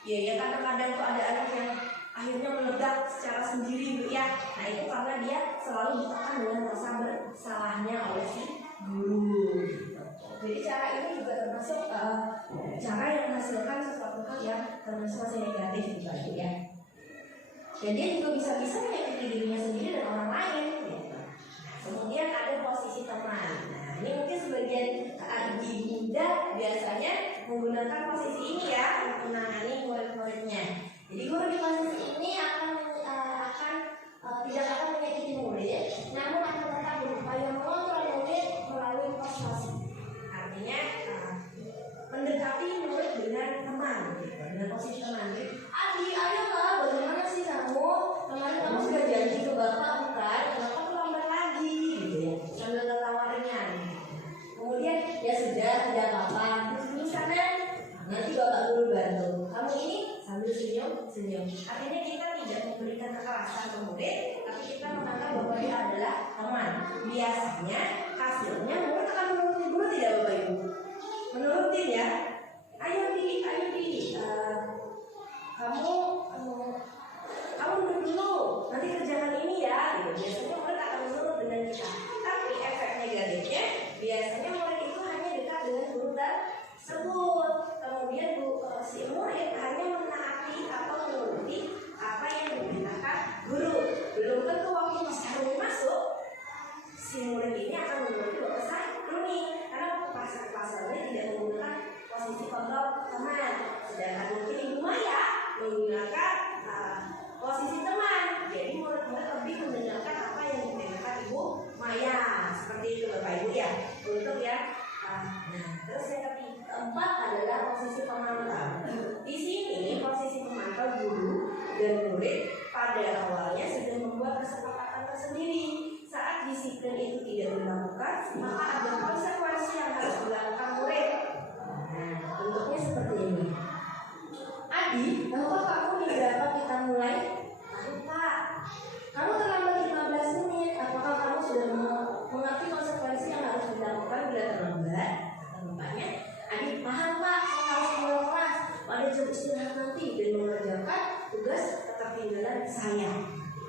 Ya kadang-kadang tuh ada anak yang akhirnya meledak secara sendiri gitu ya. Nah itu karena dia selalu ditekan dengan rasa bersalahnya oleh si guru. Jadi cara ini juga termasuk cara yang menghasilkan sesuatu hal yang termasuk negatif gitu ya. Dan dia juga bisa-bisa menyakiti dirinya sendiri dan orang lain. Gitu. Kemudian ada posisi teman. Nah ini mungkin sebagian adik muda biasanya menggunakan posisi ini ya untuk menangani murid-muridnya. Jadi guru di posisi ini tidak akan menyakiti murid, namun akan tetap berupaya mengontrol murid melalui prestasi. Artinya mendekati murid dengan teman, gitu, dengan posisi teman. Adi, ayolah, bagaimana sih kamu? Kemarin kamu sudah janji ke bapak bukan? Kenapa terlambat lagi? Gitu ya, sambil tertawa ringan. Kemudian ya sudah, tidak apa-apa. Duduk sana, nanti bapak guru bantu. Kamu ini sambil senyum. Artinya kita tidak memberikan kekerasan ke murid, tapi kita menganggap bahwa dia adalah teman. Biasanya hasilnya murid akan menuruti guru tidak Bapak Ibu? Menurutin ya. Ayo Didi, kamu duduk dulu, nanti kerjakan ini ya. Gitu. Biasanya murid akan menurut dengan kita. Tapi efek negatifnya biasanya murid itu hanya dekat dengan guru tersebut. Kemudian si murid hanya menaati atau menuruti apa yang diperintahkan guru. Belum tentu waktu Mas Karuni masuk, si murid ini akan menuruti Bapak Karuni karena Pak Karuni tidak menggunakan posisi kontrol teman. Sedangkan mungkin Ibu Maya menggunakan posisi teman. Jadi murid-murid lebih mendengarkan apa yang diperintahkan Ibu Maya. Seperti itu Bapak Ibu ya. Untuk ya. Terus yang keempat adalah posisi pemantau. Di sini posisi pemantau guru dan murid pada awalnya sudah membuat kesepakatan tersendiri. Saat disiplin itu tidak dilakukan, maka ada konsekuensi yang harus dilakukan murid. Nah, bentuknya seperti ini. Adi, tahukah kamu di berapa kita mulai? Tahu Pak. Kamu terlambat 15 menit. Apakah kamu sudah mengerti konsekuensi yang harus dilakukan bila terlambat? Tempatnya, Adik paham Pak, saya harus mulai kelas pada jam istirahat nanti dan mengerjakan tugas ketertinggalan saya.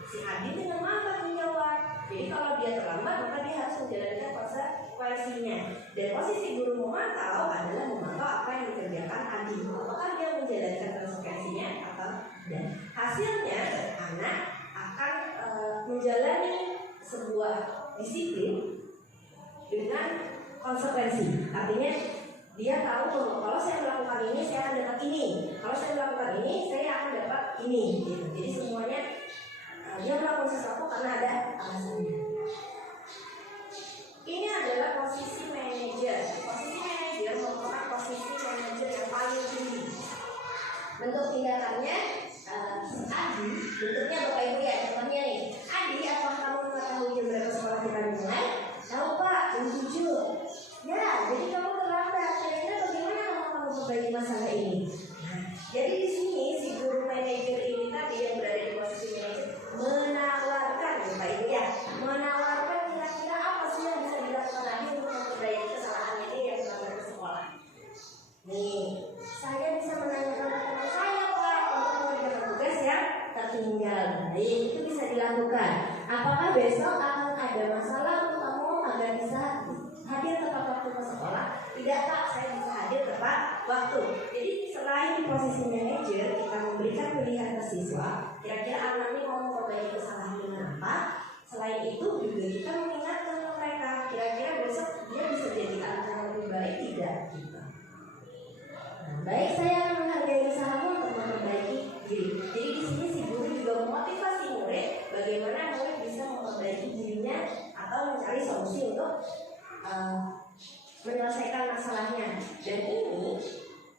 Si Adik dengan mantap menjawab. Jadi kalau dia terlambat maka dia harus menjalankan konsekuensinya. Dan posisi guru memantau adalah memantau apa yang dikerjakan Adik. Apakah dia menjalankan konsekuensinya atau tidak? Hasilnya anak akan menjalani sebuah disiplin dengan konsekuensi. Artinya dia tahu bahwa kalau saya melakukan ini saya akan dapat ini, kalau saya melakukan ini saya akan dapat ini gitu. Jadi semuanya dia melakukan sesuatu karena ada alasannya. Ini adalah posisi manajer. Posisi manajer merupakan posisi manajer yang paling tinggi. Bentuk tindakannya Adi, bentuknya Bapak Ibu ya, contohnya nih. Adi, apakah kamu mengetahui jam berapa sekolah kita dimulai? Tahu Pak, jam 7. Ya, jadi kamu terlambat. Kira-kira bagaimana kamu memperbaiki masalah ini? Nah, jadi di sini si guru manajer ini tadi yang berada di posisi manajer menawarkan, Bapak Ibu ya, menawarkan kira-kira apa sih yang bisa dilakukan lagi untuk memperbaiki kesalahan ini yang terlambat ke sekolah. Nih, saya bisa menanyakan ke teman saya Pak untuk mengerjakan tugas yang tertinggal. Jadi itu bisa dilakukan. Apakah besok akan ada masalah untuk kamu agar bisa hadir tepat waktu ke sekolah? Tidak Pak, saya bisa hadir tepat waktu. Jadi selain di posisi manajer kita memberikan pilihan ke siswa, kira-kira anak ini mau memperbaiki kesalahan dengan apa. Selain itu juga kita mengingatkan kira-kira besok dia bisa jadi anak yang lebih baik tidak? Gitu. Nah, baik, saya akan menghargai usahamu untuk memperbaiki diri. Jadi di sini si guru juga memotivasi murid bagaimana murid bisa memperbaiki dirinya atau mencari solusi untuk menyelesaikan masalahnya. Dan ini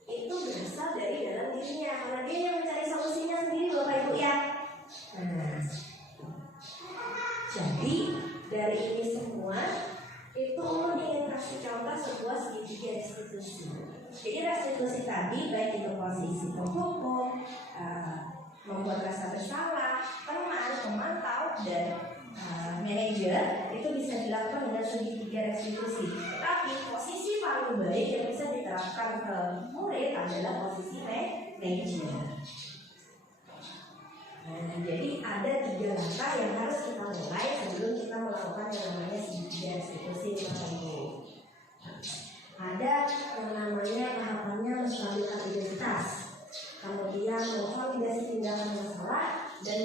itu berasal dari dalam dirinya karena dia yang mencari solusinya sendiri, Bapak Ibu ya. Nah, jadi dari ini semua itu ulun ingin kasih contoh sebuah segitiga restitusi. Jadi restitusi tadi baik itu posisi penghukum, membuat rasa bersalah, teman, pemantau, dan manajer itu bisa dilakukan dengan segitiga restitusi. Tapi posisi paling baik yang bisa diterapkan ke murid adalah posisi manajer. Nah, jadi ada 3 langkah yang harus kita mulai sebelum kita melakukan yang namanya segitiga restitusi. Ada yang namanya tahapannya menstabilkan identitas, kemudian memvalidasi tindakan yang salah, dan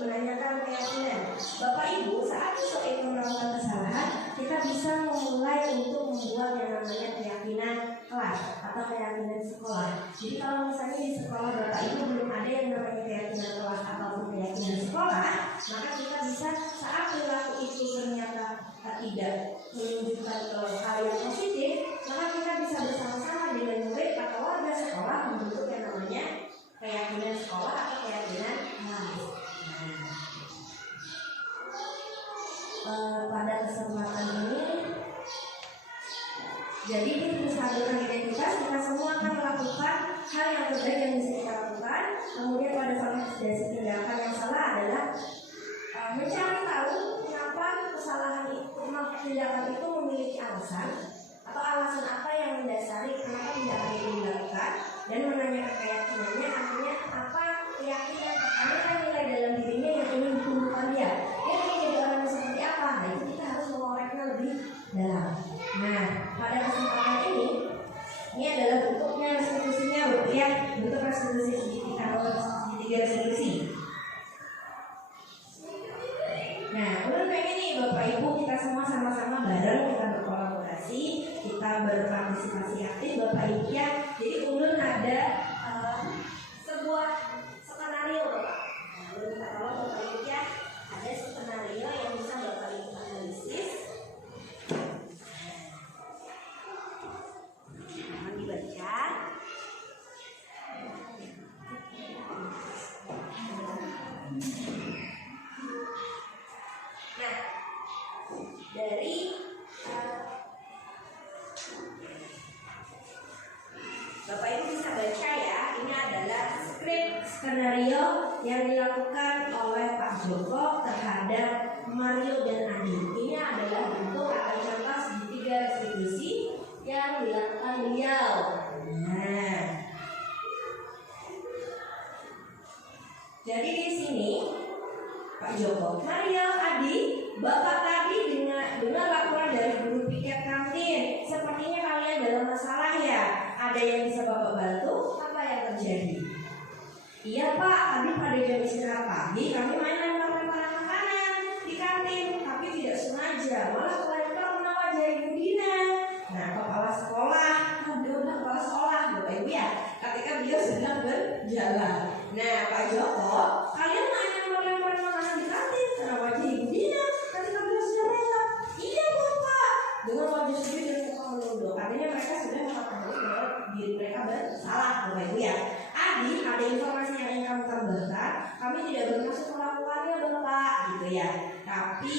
menanyakan keyakinan. Bapak Ibu, saat seseorang melakukan kesalahan, kita bisa memulai untuk membuat yang namanya keyakinan kelas atau keyakinan sekolah. Jadi kalau misalnya di sekolah Bapak Ibu belum ada yang namanya keyakinan kelas ataupun keyakinan sekolah, maka kita bisa saat perilaku itu ternyata tidak menunjukkan hal yang positif, maka kita bisa bersama-sama dengan murid atau warga sekolah membentuk yang namanya keyakinan sekolah atau keyakinan kelas. Pada kesempatan ini, jadi di menstabilkan identitas kita semua akan melakukan hal yang terbaik yang bisa kita lakukan. Kemudian pada validasi tindakan yang salah adalah mencari tahu kenapa kesalahan itu, tindakan itu memiliki alasan atau alasan apa yang mendasari kenapa tindakan itu dilakukan, dan menanyakan keyakinannya, artinya apa keyakinan, apa nilai dalam dirinya yang ingin ditumbuhkan dia ingin jadi orang yang seperti apa. Nah, itu kita harus mengoreknya lebih dalam. Nah, pada kesempatan ini adalah bentuknya restitusinya, ya, bentuk restitusi segitiga restitusi. Nah, ulun pengen nih Bapak Ibu kita semua sama-sama bareng kita berkolaborasi, kita berpartisipasi aktif Bapak Ibu ya. Jadi ulun ada sebuah skenario Bapak. Nah, ulun minta tolong Bapak Ibu ya, ada skenario yang bisa Bapak Ibu analisis. Mohon dibaca. Nah, dari Bapak Ibu bisa baca ya, ini adalah skrip skenario yang dilakukan oleh Pak Joko terhadap Mario dan Adi. Ini adalah bentuk atau contoh segitiga restitusi yang dilakukan beliau. Nah, jadi di sini Pak Joko, Mario, Adi, Bapak tadi dengar laporan dari guru piket kantin. Sepertinya kalian dalam masalah ya. Ada yang bisa Bapak bantu? Apa yang terjadi? Iya Pak, tadi pada jam istirahat pagi kami main lempar-lemparan makanan di kantin, tapi tidak sengaja malah kelempar kena wajah Ibu Dina. Nah, kepala sekolah, kepala sekolah, Bapak Ibu ya, ketika beliau sedang berjalan. Nah, Pak Joko, kalian main lempar-lemparan makanan di kantin kena wajah Ibu Dina ketika beliau sudah lewat. Iya Bapak, dengan wajah sedih dan muka menunduk. Artinya mereka sudah mengetahui bahwa diri mereka bersalah, Bapak Ibu ya. Adi, ada informasi yang ingin kamu tambahkan. Kami tidak bermaksud melakukannya Bapak, gitu ya. Tapi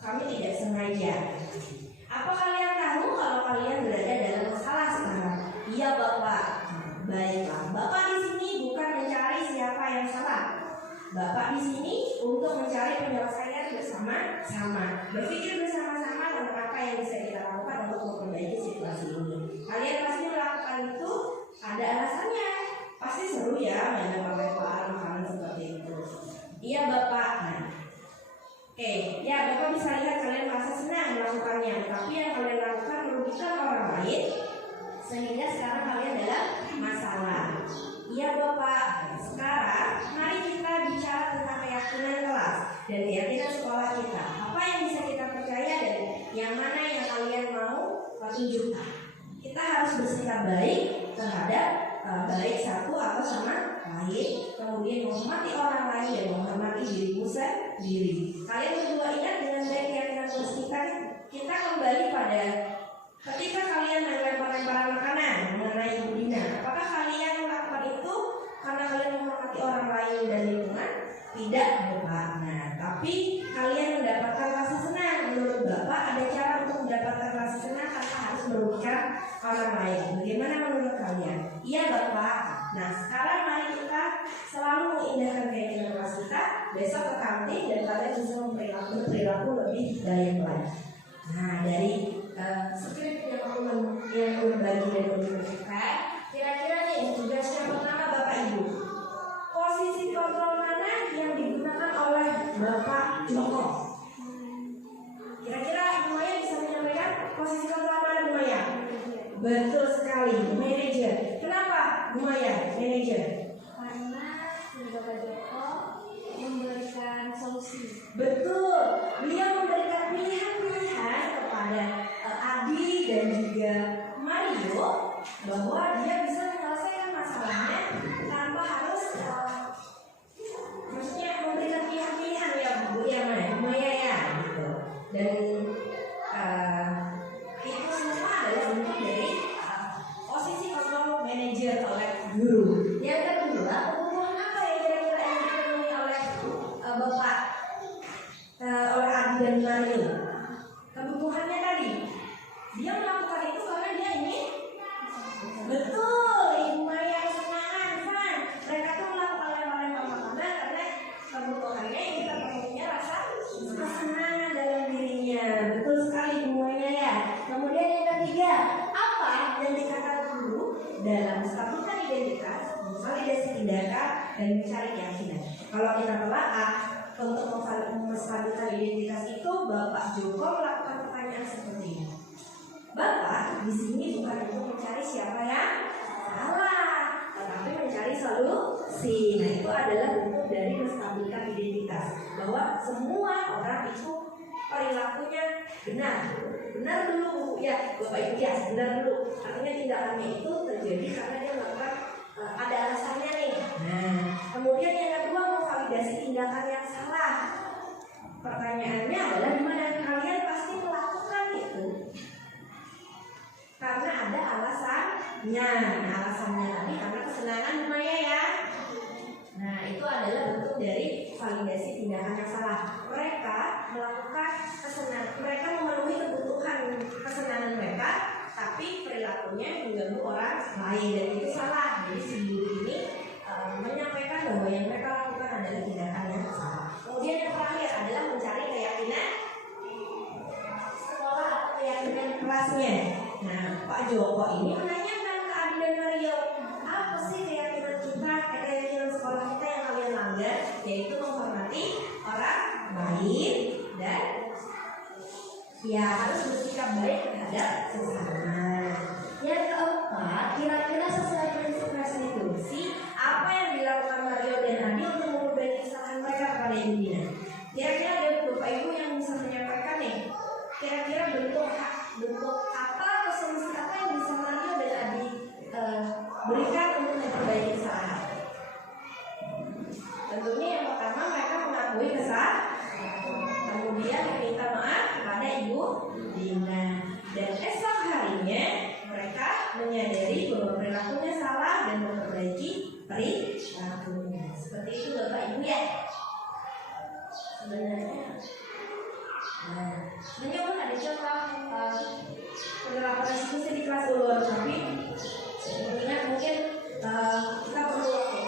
kami tidak sengaja. Apa kalian tahu kalau kalian berada dalam masalah sekarang? Iya Bapak. Baiklah, Bapak di sini bukan mencari siapa yang salah. Bapak di sini untuk mencari penyelesaian bersama-sama, berpikir bersama-sama tentang apa yang bisa kita lakukan untuk memperbaiki situasi ini. Kalian pasti melakukan itu ada alasannya. Pasti seru ya main lempar-lemparan makanan seperti itu. Iya Bapak. Nah, oke, ya Bapak bisa lihat kalian merasa senang melakukannya, tapi yang kalian lakukan merugikan orang lain sehingga sekarang kalian dalam masalah. Iya Bapak. Sekarang mari kita bicara tentang keyakinan kelas dan keyakinan sekolah kita. Apa yang bisa kita tunjukkan. Kita harus bersikap baik terhadap baik satu atau sama lain, kemudian menghormati orang lain dan menghormati dirimu sendiri. Kalian berdua ingat dengan baik keyakinan kita kembali pada ketika kalian melempar-lemparan makanan mengenai Ibu Dina. Apakah kalian melakukan itu karena kalian menghormati orang lain dan lingkungan? Tidak, Bapak. Nah, tapi kalian mendapatkan rasa senang. Menurut Bapak ada cara untuk mendapatkan rasa senang tanpa harus merugikan orang lain. Bagaimana menurut kalian? Iya, Bapak. Nah, sekarang mari kita selalu mengindahkan keyakinan kelas kita. Besok ke kantin dan kalian bisa berperilaku lebih baik lagi. Nah, dari skrip yang berbagi dan memberikan, kira-kira nih tugasnya pertama Bapak Ibu. Posisi kontrol mana yang digunakan oleh Bapak Joko? Kira-kira Ibu Maya bisa menyampaikan posisi kontrol mana, Bu Maya? Betul sekali, manajer. Kenapa Bu Maya, manajer? Karena Bapak Joko memberikan solusi. Betul, beliau memberikan pilihan-pilihan kepada Adi dan juga Mario bahwa dia bisa menyelesaikan masalahnya tanpa harus maksudnya memberikan pilihan-pilihan ya Bu ya Maya ya gitu. Dan itu semua adalah bentuk dari posisi kontrol manajer oleh guru. Yang kedua, kebutuhan apa yang kira-kira yang dipenuhi oleh Bapak oleh Adi dan Mario? Kebutuhannya tadi dia melakukan itu karena dia ingin betul Ibu Maya kesenangan fun. Mereka tuh melakukan lempar-lempar makanan karena kebutuhannya yang kita punya rasa kesenangan dalam dirinya. Betul sekali Ibu Maya ya. Kemudian yang ketiga, apa yang dikatakan guru dalam menstabilkan identitas, memvalidasi tindakan dan mencari keyakinan. Kalau kita telaah untuk menstabilkan identitas itu Bapak Joko melakukan pertanyaan seperti ini. Bapak di sini bukan untuk mencari siapa yang salah, tetapi mencari solusi. Nah, itu adalah bentuk dari menstabilkan identitas, bahwa semua orang itu perilakunya benar dulu ya Bapak Ibu ya, benar dulu. Artinya tindakannya itu terjadi karena dia melakukan ada alasannya nih. Nah, kemudian yang kedua memvalidasi tindakan yang salah. Pertanyaannya adalah gimana kalian pasti melakukan itu karena ada alasannya. Nah, alasannya tadi karena kesenangan Maya ya. Nah, itu adalah bentuk dari validasi tindakan yang salah. Mereka melakukan kesenangan, mereka memenuhi kebutuhan kesenangan mereka, tapi perilakunya mengganggu orang lain dan itu salah. Jadi si guru ini menyampaikan bahwa yang mereka lakukan adalah tindakan yang salah. Kemudian yang terakhir adalah mencari keyakinan sekolah atau keyakinan kelasnya. Nah, Pak Joko ini menanyakan ke Adi dan Mario, apa sih keyakinan kita, keyakinan sekolah kita yang kalian langgar, yaitu menghormati orang lain dan ya harus bersikap baik terhadap sesama. Yang keempat, kira-kira sesuai prinsip restitusi, apa yang dilakukan Mario dan Adi untuk memperbaiki kesalahan mereka kepada Ibu Dina? Kira-kira ada Bapak Ibu yang bisa menyampaikan nih, kira-kira bentuk apa atau solusi apa yang bisa Mario dan Adi berikan untuk memperbaiki kesalahan? Tentunya yang pertama mereka mengakui kesalahan, kemudian meminta maaf kepada Ibu Dina, dan esok harinya mereka menyadari bahwa perilakunya salah dan memperbaiki perilakunya. Seperti itu Bapak Ibu ya. Sebenarnya pun ada contoh penerapan restitusi di kelas ulur, tapi ingat mungkin kita perlu waktu.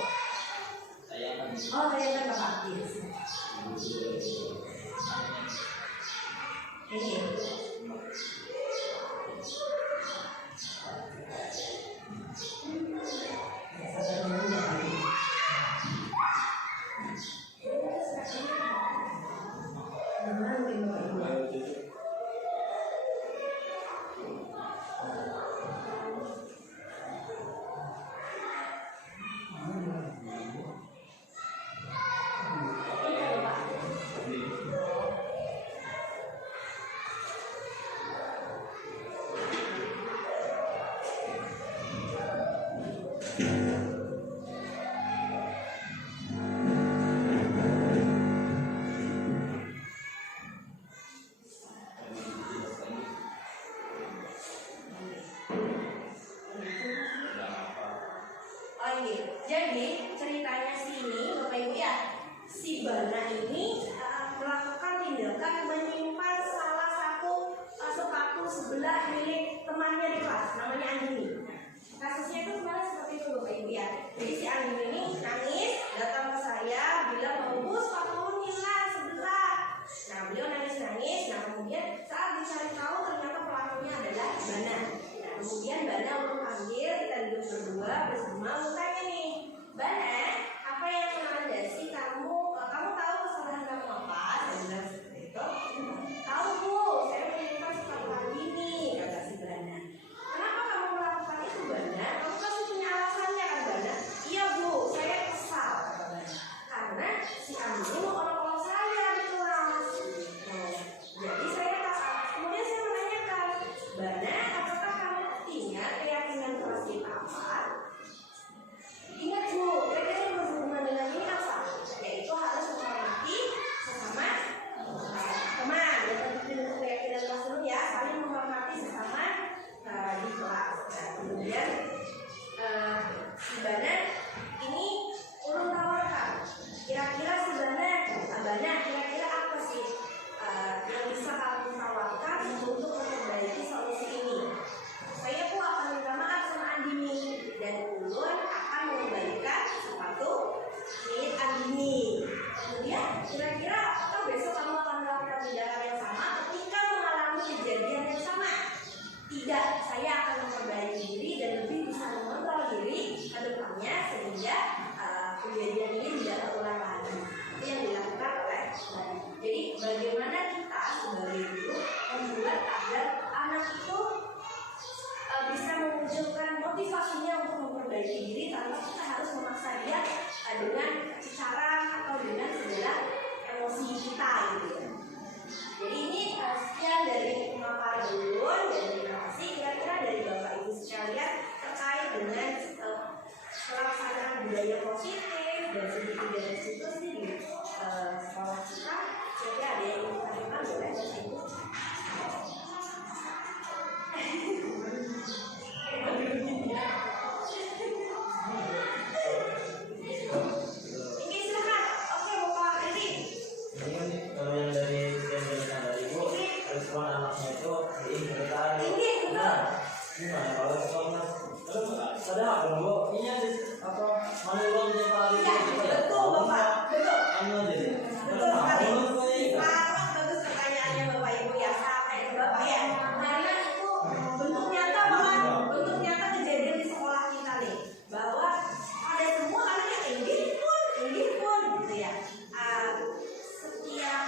Oh, saya Bapak Aktif. Ini. Oh ini, jadi ceritanya sini Bapak Ibu ya, si Bana ini melakukan tindakan menyimpan salah satu sepatu sebelah milik temannya di kelas, namanya Andini. Kasusnya itu kemarin seperti itu Bapak Ibu ya. Jadi si Andini ini nangis, datang ke saya, bilang bahwa Bu, sepatu hilang sebelah. Nah beliau nangis-nangis. Nah kemudian saat dicari tahu ternyata pelakunya adalah Bana. Nah kemudian Bana ulun panggil, kita duduk berdua bersama, tanya nih, Bana, apa yang melandasi kamu? Kamu tahu kesalahan kamu apa? Saya bilang seperti itu. Tahu Bu, saya menyimpan sepatu Andini, kata si Bana. Kenapa kamu melakukan itu Bana? Kamu pasti punya alasannya kan Bana? Iya Bu, saya kesal kata Bana. Karena si Andini mau olok-olok saya di kelas. Jadi saya kesal. Kemudian saya menanyakan, Bana, apakah kamu ingat keyakinan kelas kita apa? Ingat Bu, kira-kira yang berhubungan dengan ini apa? Yaitu harus menghormati sesama teman. Untuk keyakinan kelas dulu ya, saling menghormati sesama di kelas. Nah, kemudian si Bana ini ulun tawarkan, kira-kira si Bana kira-kira apa sih yang bisa kamu tawarkan untuk memperbaiki solusi ini? Saya pun akan minta maaf sama Andini dan ulun akan mengembalikan sepatu milik Andini. Kemudian kira-kira apakah besok kamu akan melakukan tindakan yang sama ketika mengalami kejadian yang sama? Tidak, saya akan memperbaiki diri dan lebih bisa mengontrol diri ke depannya sehingga kejadian ini tidak terulang lagi. Itu yang dilakukan oleh Bana. Jadi bagaimana kita sebagai guru membuat agar anak itu bisa memunculkan motivasinya untuk memperbaiki diri tanpa kita harus memaksa dia dengan cara atau dengan segala emosi kita gitu ya. Jadi ini sekian dari pemaparan ulun dan terima kasih. Kira-kira dari Bapak Ibu sekalian terkait dengan pelaksanaan budaya positif dan sedikit dari situ sih di sekolah kita. Kira-kira ada yang ingin ditanyakan boleh Bapak Ibu? Ini silakan. Oke Bapak Riri. Kalau yang dari Ibu, respon anaknya itu diingatkan. Ini betul. Gimana kalau responnya? Ada apa Bu? Ini apa? Manualnya Pak Iya, betul Bapak. Betul. Anu aja. Betul sekali. Sangat bagus pertanyaannya Bapak Ibu ya. Sampai ke Bapak ya. Karena itu bentuk nyata bahkan bentuk nyata kejadian di sekolah kita nih. Bahwa ada semua anak yang ini pun gitu ya. Setiap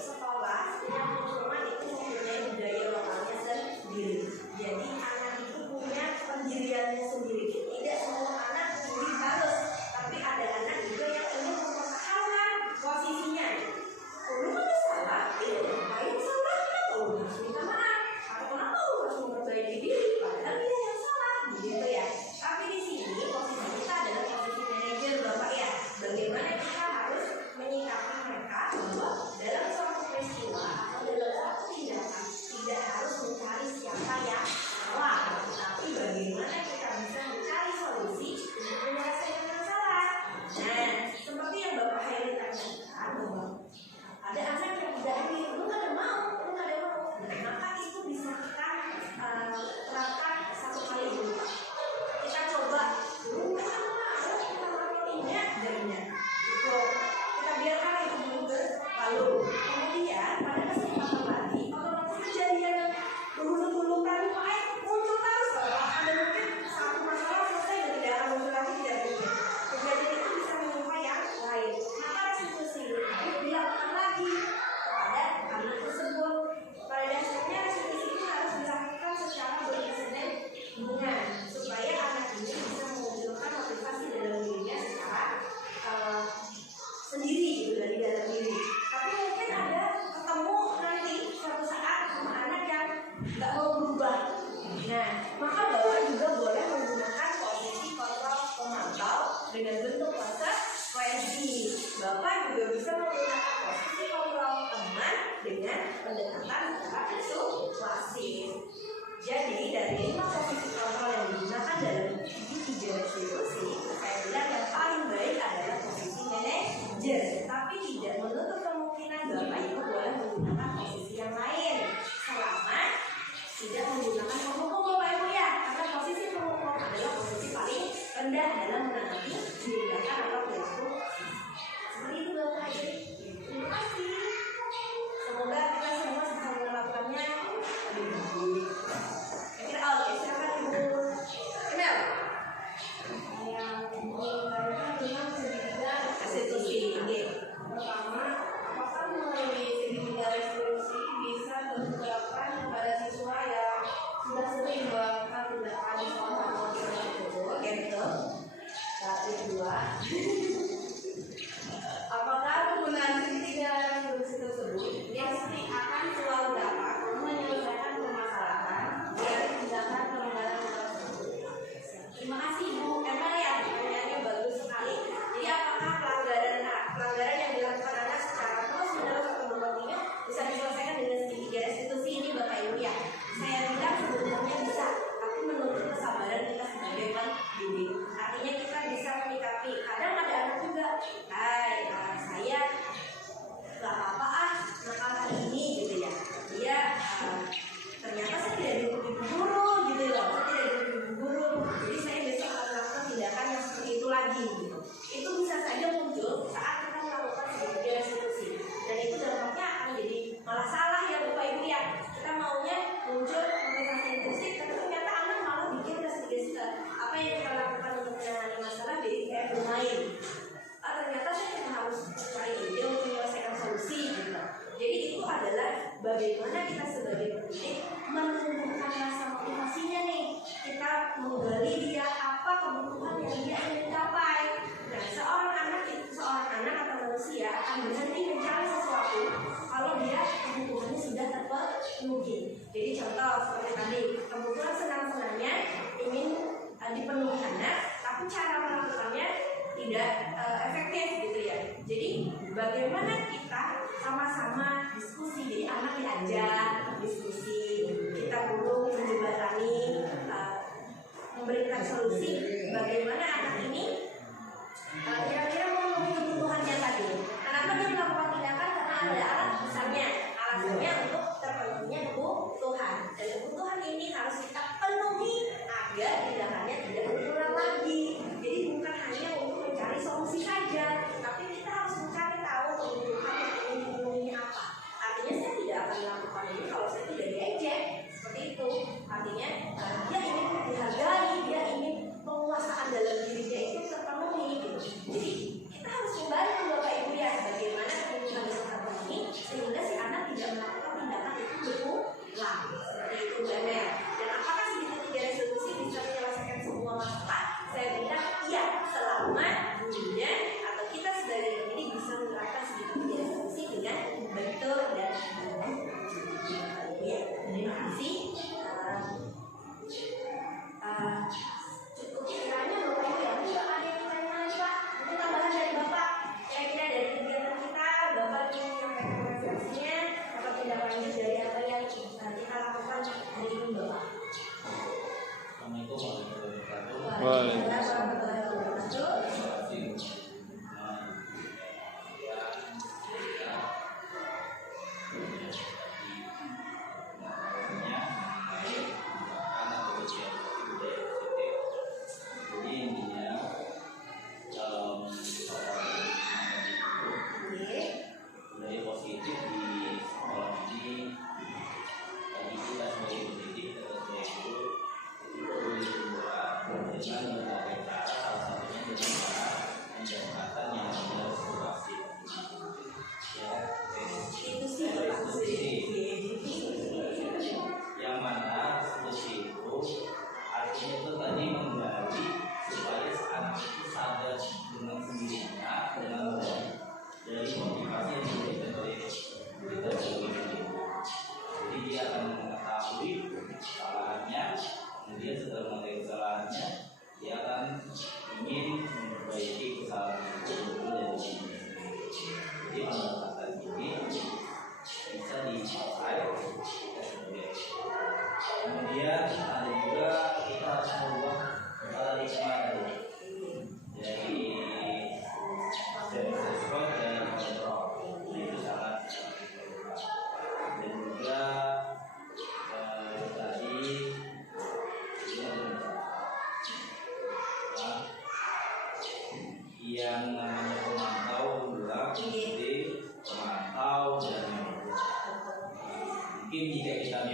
sekolah, setiap lingkungan itu mempunyai budaya lokalnya sendiri. Jadi anak itu punya pendiriannya sendiri. Tidak semua anak peduli harus, tapi ada anak juga yang ingin mempertahankan posisinya. Lu kan salah, ngapain salah? Lu harus minta maaf. Atau kenapa lu harus memperbaiki diri? Padahal dia yang salah, gitu ya. Tapi di sini posisi kita adalah posisi manajer Bapak ya. Bagaimana kita harus menyikapi mereka bahwa dalam suatu peristiwa atau dalam suatu tindakan tidak harus mencari siapa yang salah, tapi bagaimana kita bisa mencari solusi untuk menyelesaikan masalah. Nah, seperti yang Bapak Hairi tanyakan bahwa ada anak yang tidak hadir, lu nggak ada mau, nah, maka persuasif. Jadi dari 5 posisi kontrol yang digunakan dalam uji 3 restitusi, saya bilang yang paling baik adalah posisi manajer. Tapi tidak menutup kemungkinan Bapak Ibu boleh menggunakan posisi yang lain selama tidak menggunakan pemukul Bapak Ibu ya. Karena posisi pemukul adalah posisi paling rendah dalam menanggapi tindakan atau perilaku. Seperti itu Bapak Ibu. Terima kasih. Semoga kita semua bisa menerapkannya lebih baik. Oke, silakan Ibu Emel. Yang dimulaikan dengan segitiga Restitusi. pertama, apakah melalui segitiga restitusi bisa diterapkan kepada siswa yang sudah sering melakukan tindakan pembunuhan tersebut? Oke, betul. Yang kedua, apakah penggunaan segitiga restitusi tersebut pasti akan selalu dapat menyelesaikan permasalahan dari tindakan pelanggaran tersebut? Terima kasih Ibu Emel ya, pertanyaannya bagus sekali. Jadi apakah pelanggaran yang dilakukan anak secara terus menerus atau berkontinu bisa diselesaikan dengan segitiga restitusi ini Bapak Ibu ya? Saya bilang sebenarnya bisa, tapi menurut kesabaran kita sebagai pendidik. Artinya kita bisa menyikapi. Kadang ada anak juga, saya nggak apa-apa nakal hari ini gitu ya. Dia ternyata saya tidak dihukum ibu guru gitu loh, saya tidak dihukum ibu guru. Jadi saya besok akan melakukan tindakan yang seperti itu lagi gitu. Itu bisa saja muncul saat kita melakukan segitiga restitusi. Dan itu dampaknya akan jadi malah salah ya Bapak Ibu ya. Kita maunya muncul komunikasi inklusif, tapi ternyata anak malah bikin segitiga apa yang kita lakukan untuk menangani masalah jadi kayak bermain. Ternyata saya cuma harus cari ide untuk menyelesaikan solusi gitu. Jadi itu adalah bagaimana kita sebagai pendidik menumbuhkan rasa motivasinya nih. Kita menggali dia apa kebutuhan yang dia ingin capai. Nah, seorang anak atau manusia akan berhenti mencari sesuatu kalau dia kebutuhannya sudah terpenuhi. Jadi contoh seperti tadi, kebutuhan senang-senangnya ingin dipenuhi anak, tapi cara melakukannya tidak efektif gitu ya. Jadi bagaimana kita sama-sama diskusi, jadi anak diajak diskusi, kita perlu menjembatani, memberikan solusi bagaimana anak ini kira-kira memenuhi kebutuhannya tadi. Kenapa dia melakukan tindakan? Karena ada alasannya untuk terpenuhinya kebutuhan, dan kebutuhan ini harus kita penuhi agar tindakannya tidak berulang lagi. Jadi bukan hanya untuk mencari solusi saja, tapi kita harus mencari tahu kebutuhan yang ingin dipenuhi apa. Artinya saya tidak akan melakukan ini kalau saya tidak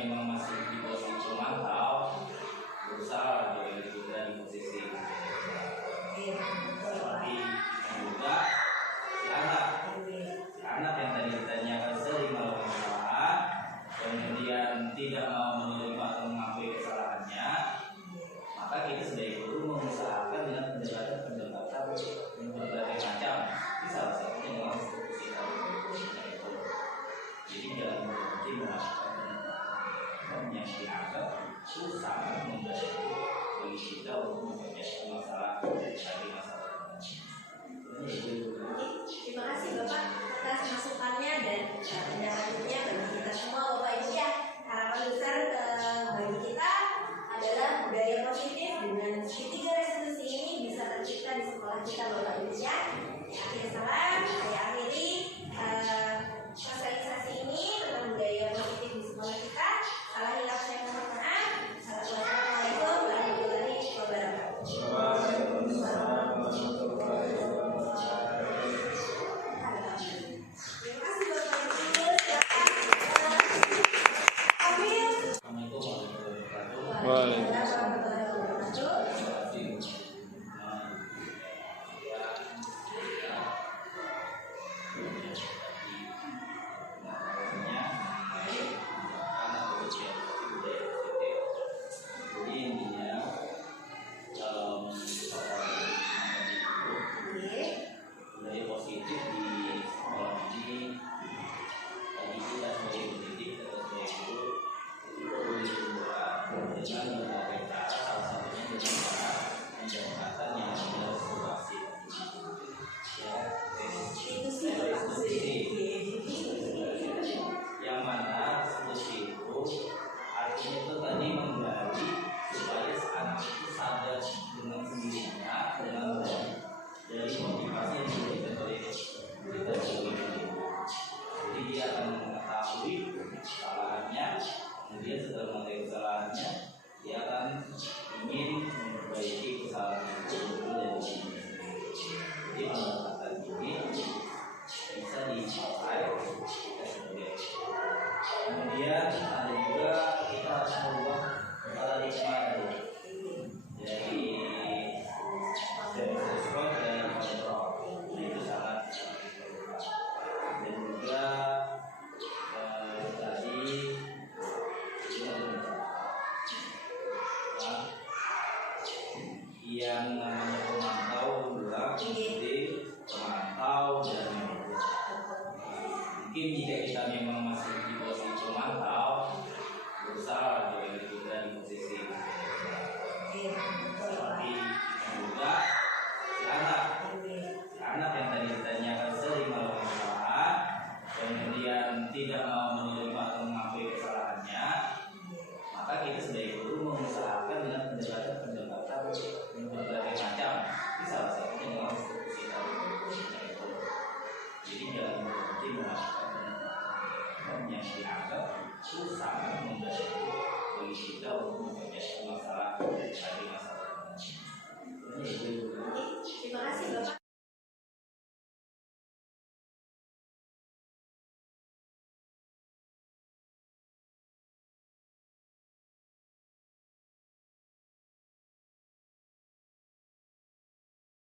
memang masih di posisi pemantau, berusaha jadi kita di posisi seperti juga si anak yang tadi ditanyakan sering melakukan kesalahan, kemudian tidak mau menerima atau mengakui kesalahannya, maka kita sebagai guru mengusahakan dengan pendekatan yang berbagai macam, di salah satunya dengan institusi itu. Jadi dalam berhenti melakukan yang dianggap susah membantu bagi kita untuk menghadapi masalah dari masalah. Terima kasih Bapak atas masukannya dan pendapatnya bagi kita semua Bapak Ibu ya. Harapan besar bagi kita adalah budaya positif dengan ketiga resolusi ini bisa tercipta di sekolah kita Bapak Ibu ya. Akhir salam, saya akhiri sosialisasi ini tentang budaya positif di sekolah kita. Salah hilaf saya mohon maaf. Assalamualaikum warahmatullahi wabarakatuh. Terima kasih Bapak Ibu. Ambil. Assalamualaikum warahmatullahi wabarakatuh. Waalaikumsalam warahmatullahi wabarakatuh. Budaya positif di sekolah ini bagi kita sebagai pendidik atau sebagai guru itu perlu ditumbuhkan dengan berbagai cara, salah satunya dengan cara pendekatan yang ada situasi ya yang mana seperti itu artinya itu tadi menggali supaya anak itu sadar dengan sendirinya dengan dari motivasi yang diberikan oleh kita sebagai guru. Jadi dia akan mengetahui kesalahannya, kemudian setelah mengetahui kesalahannya dia akan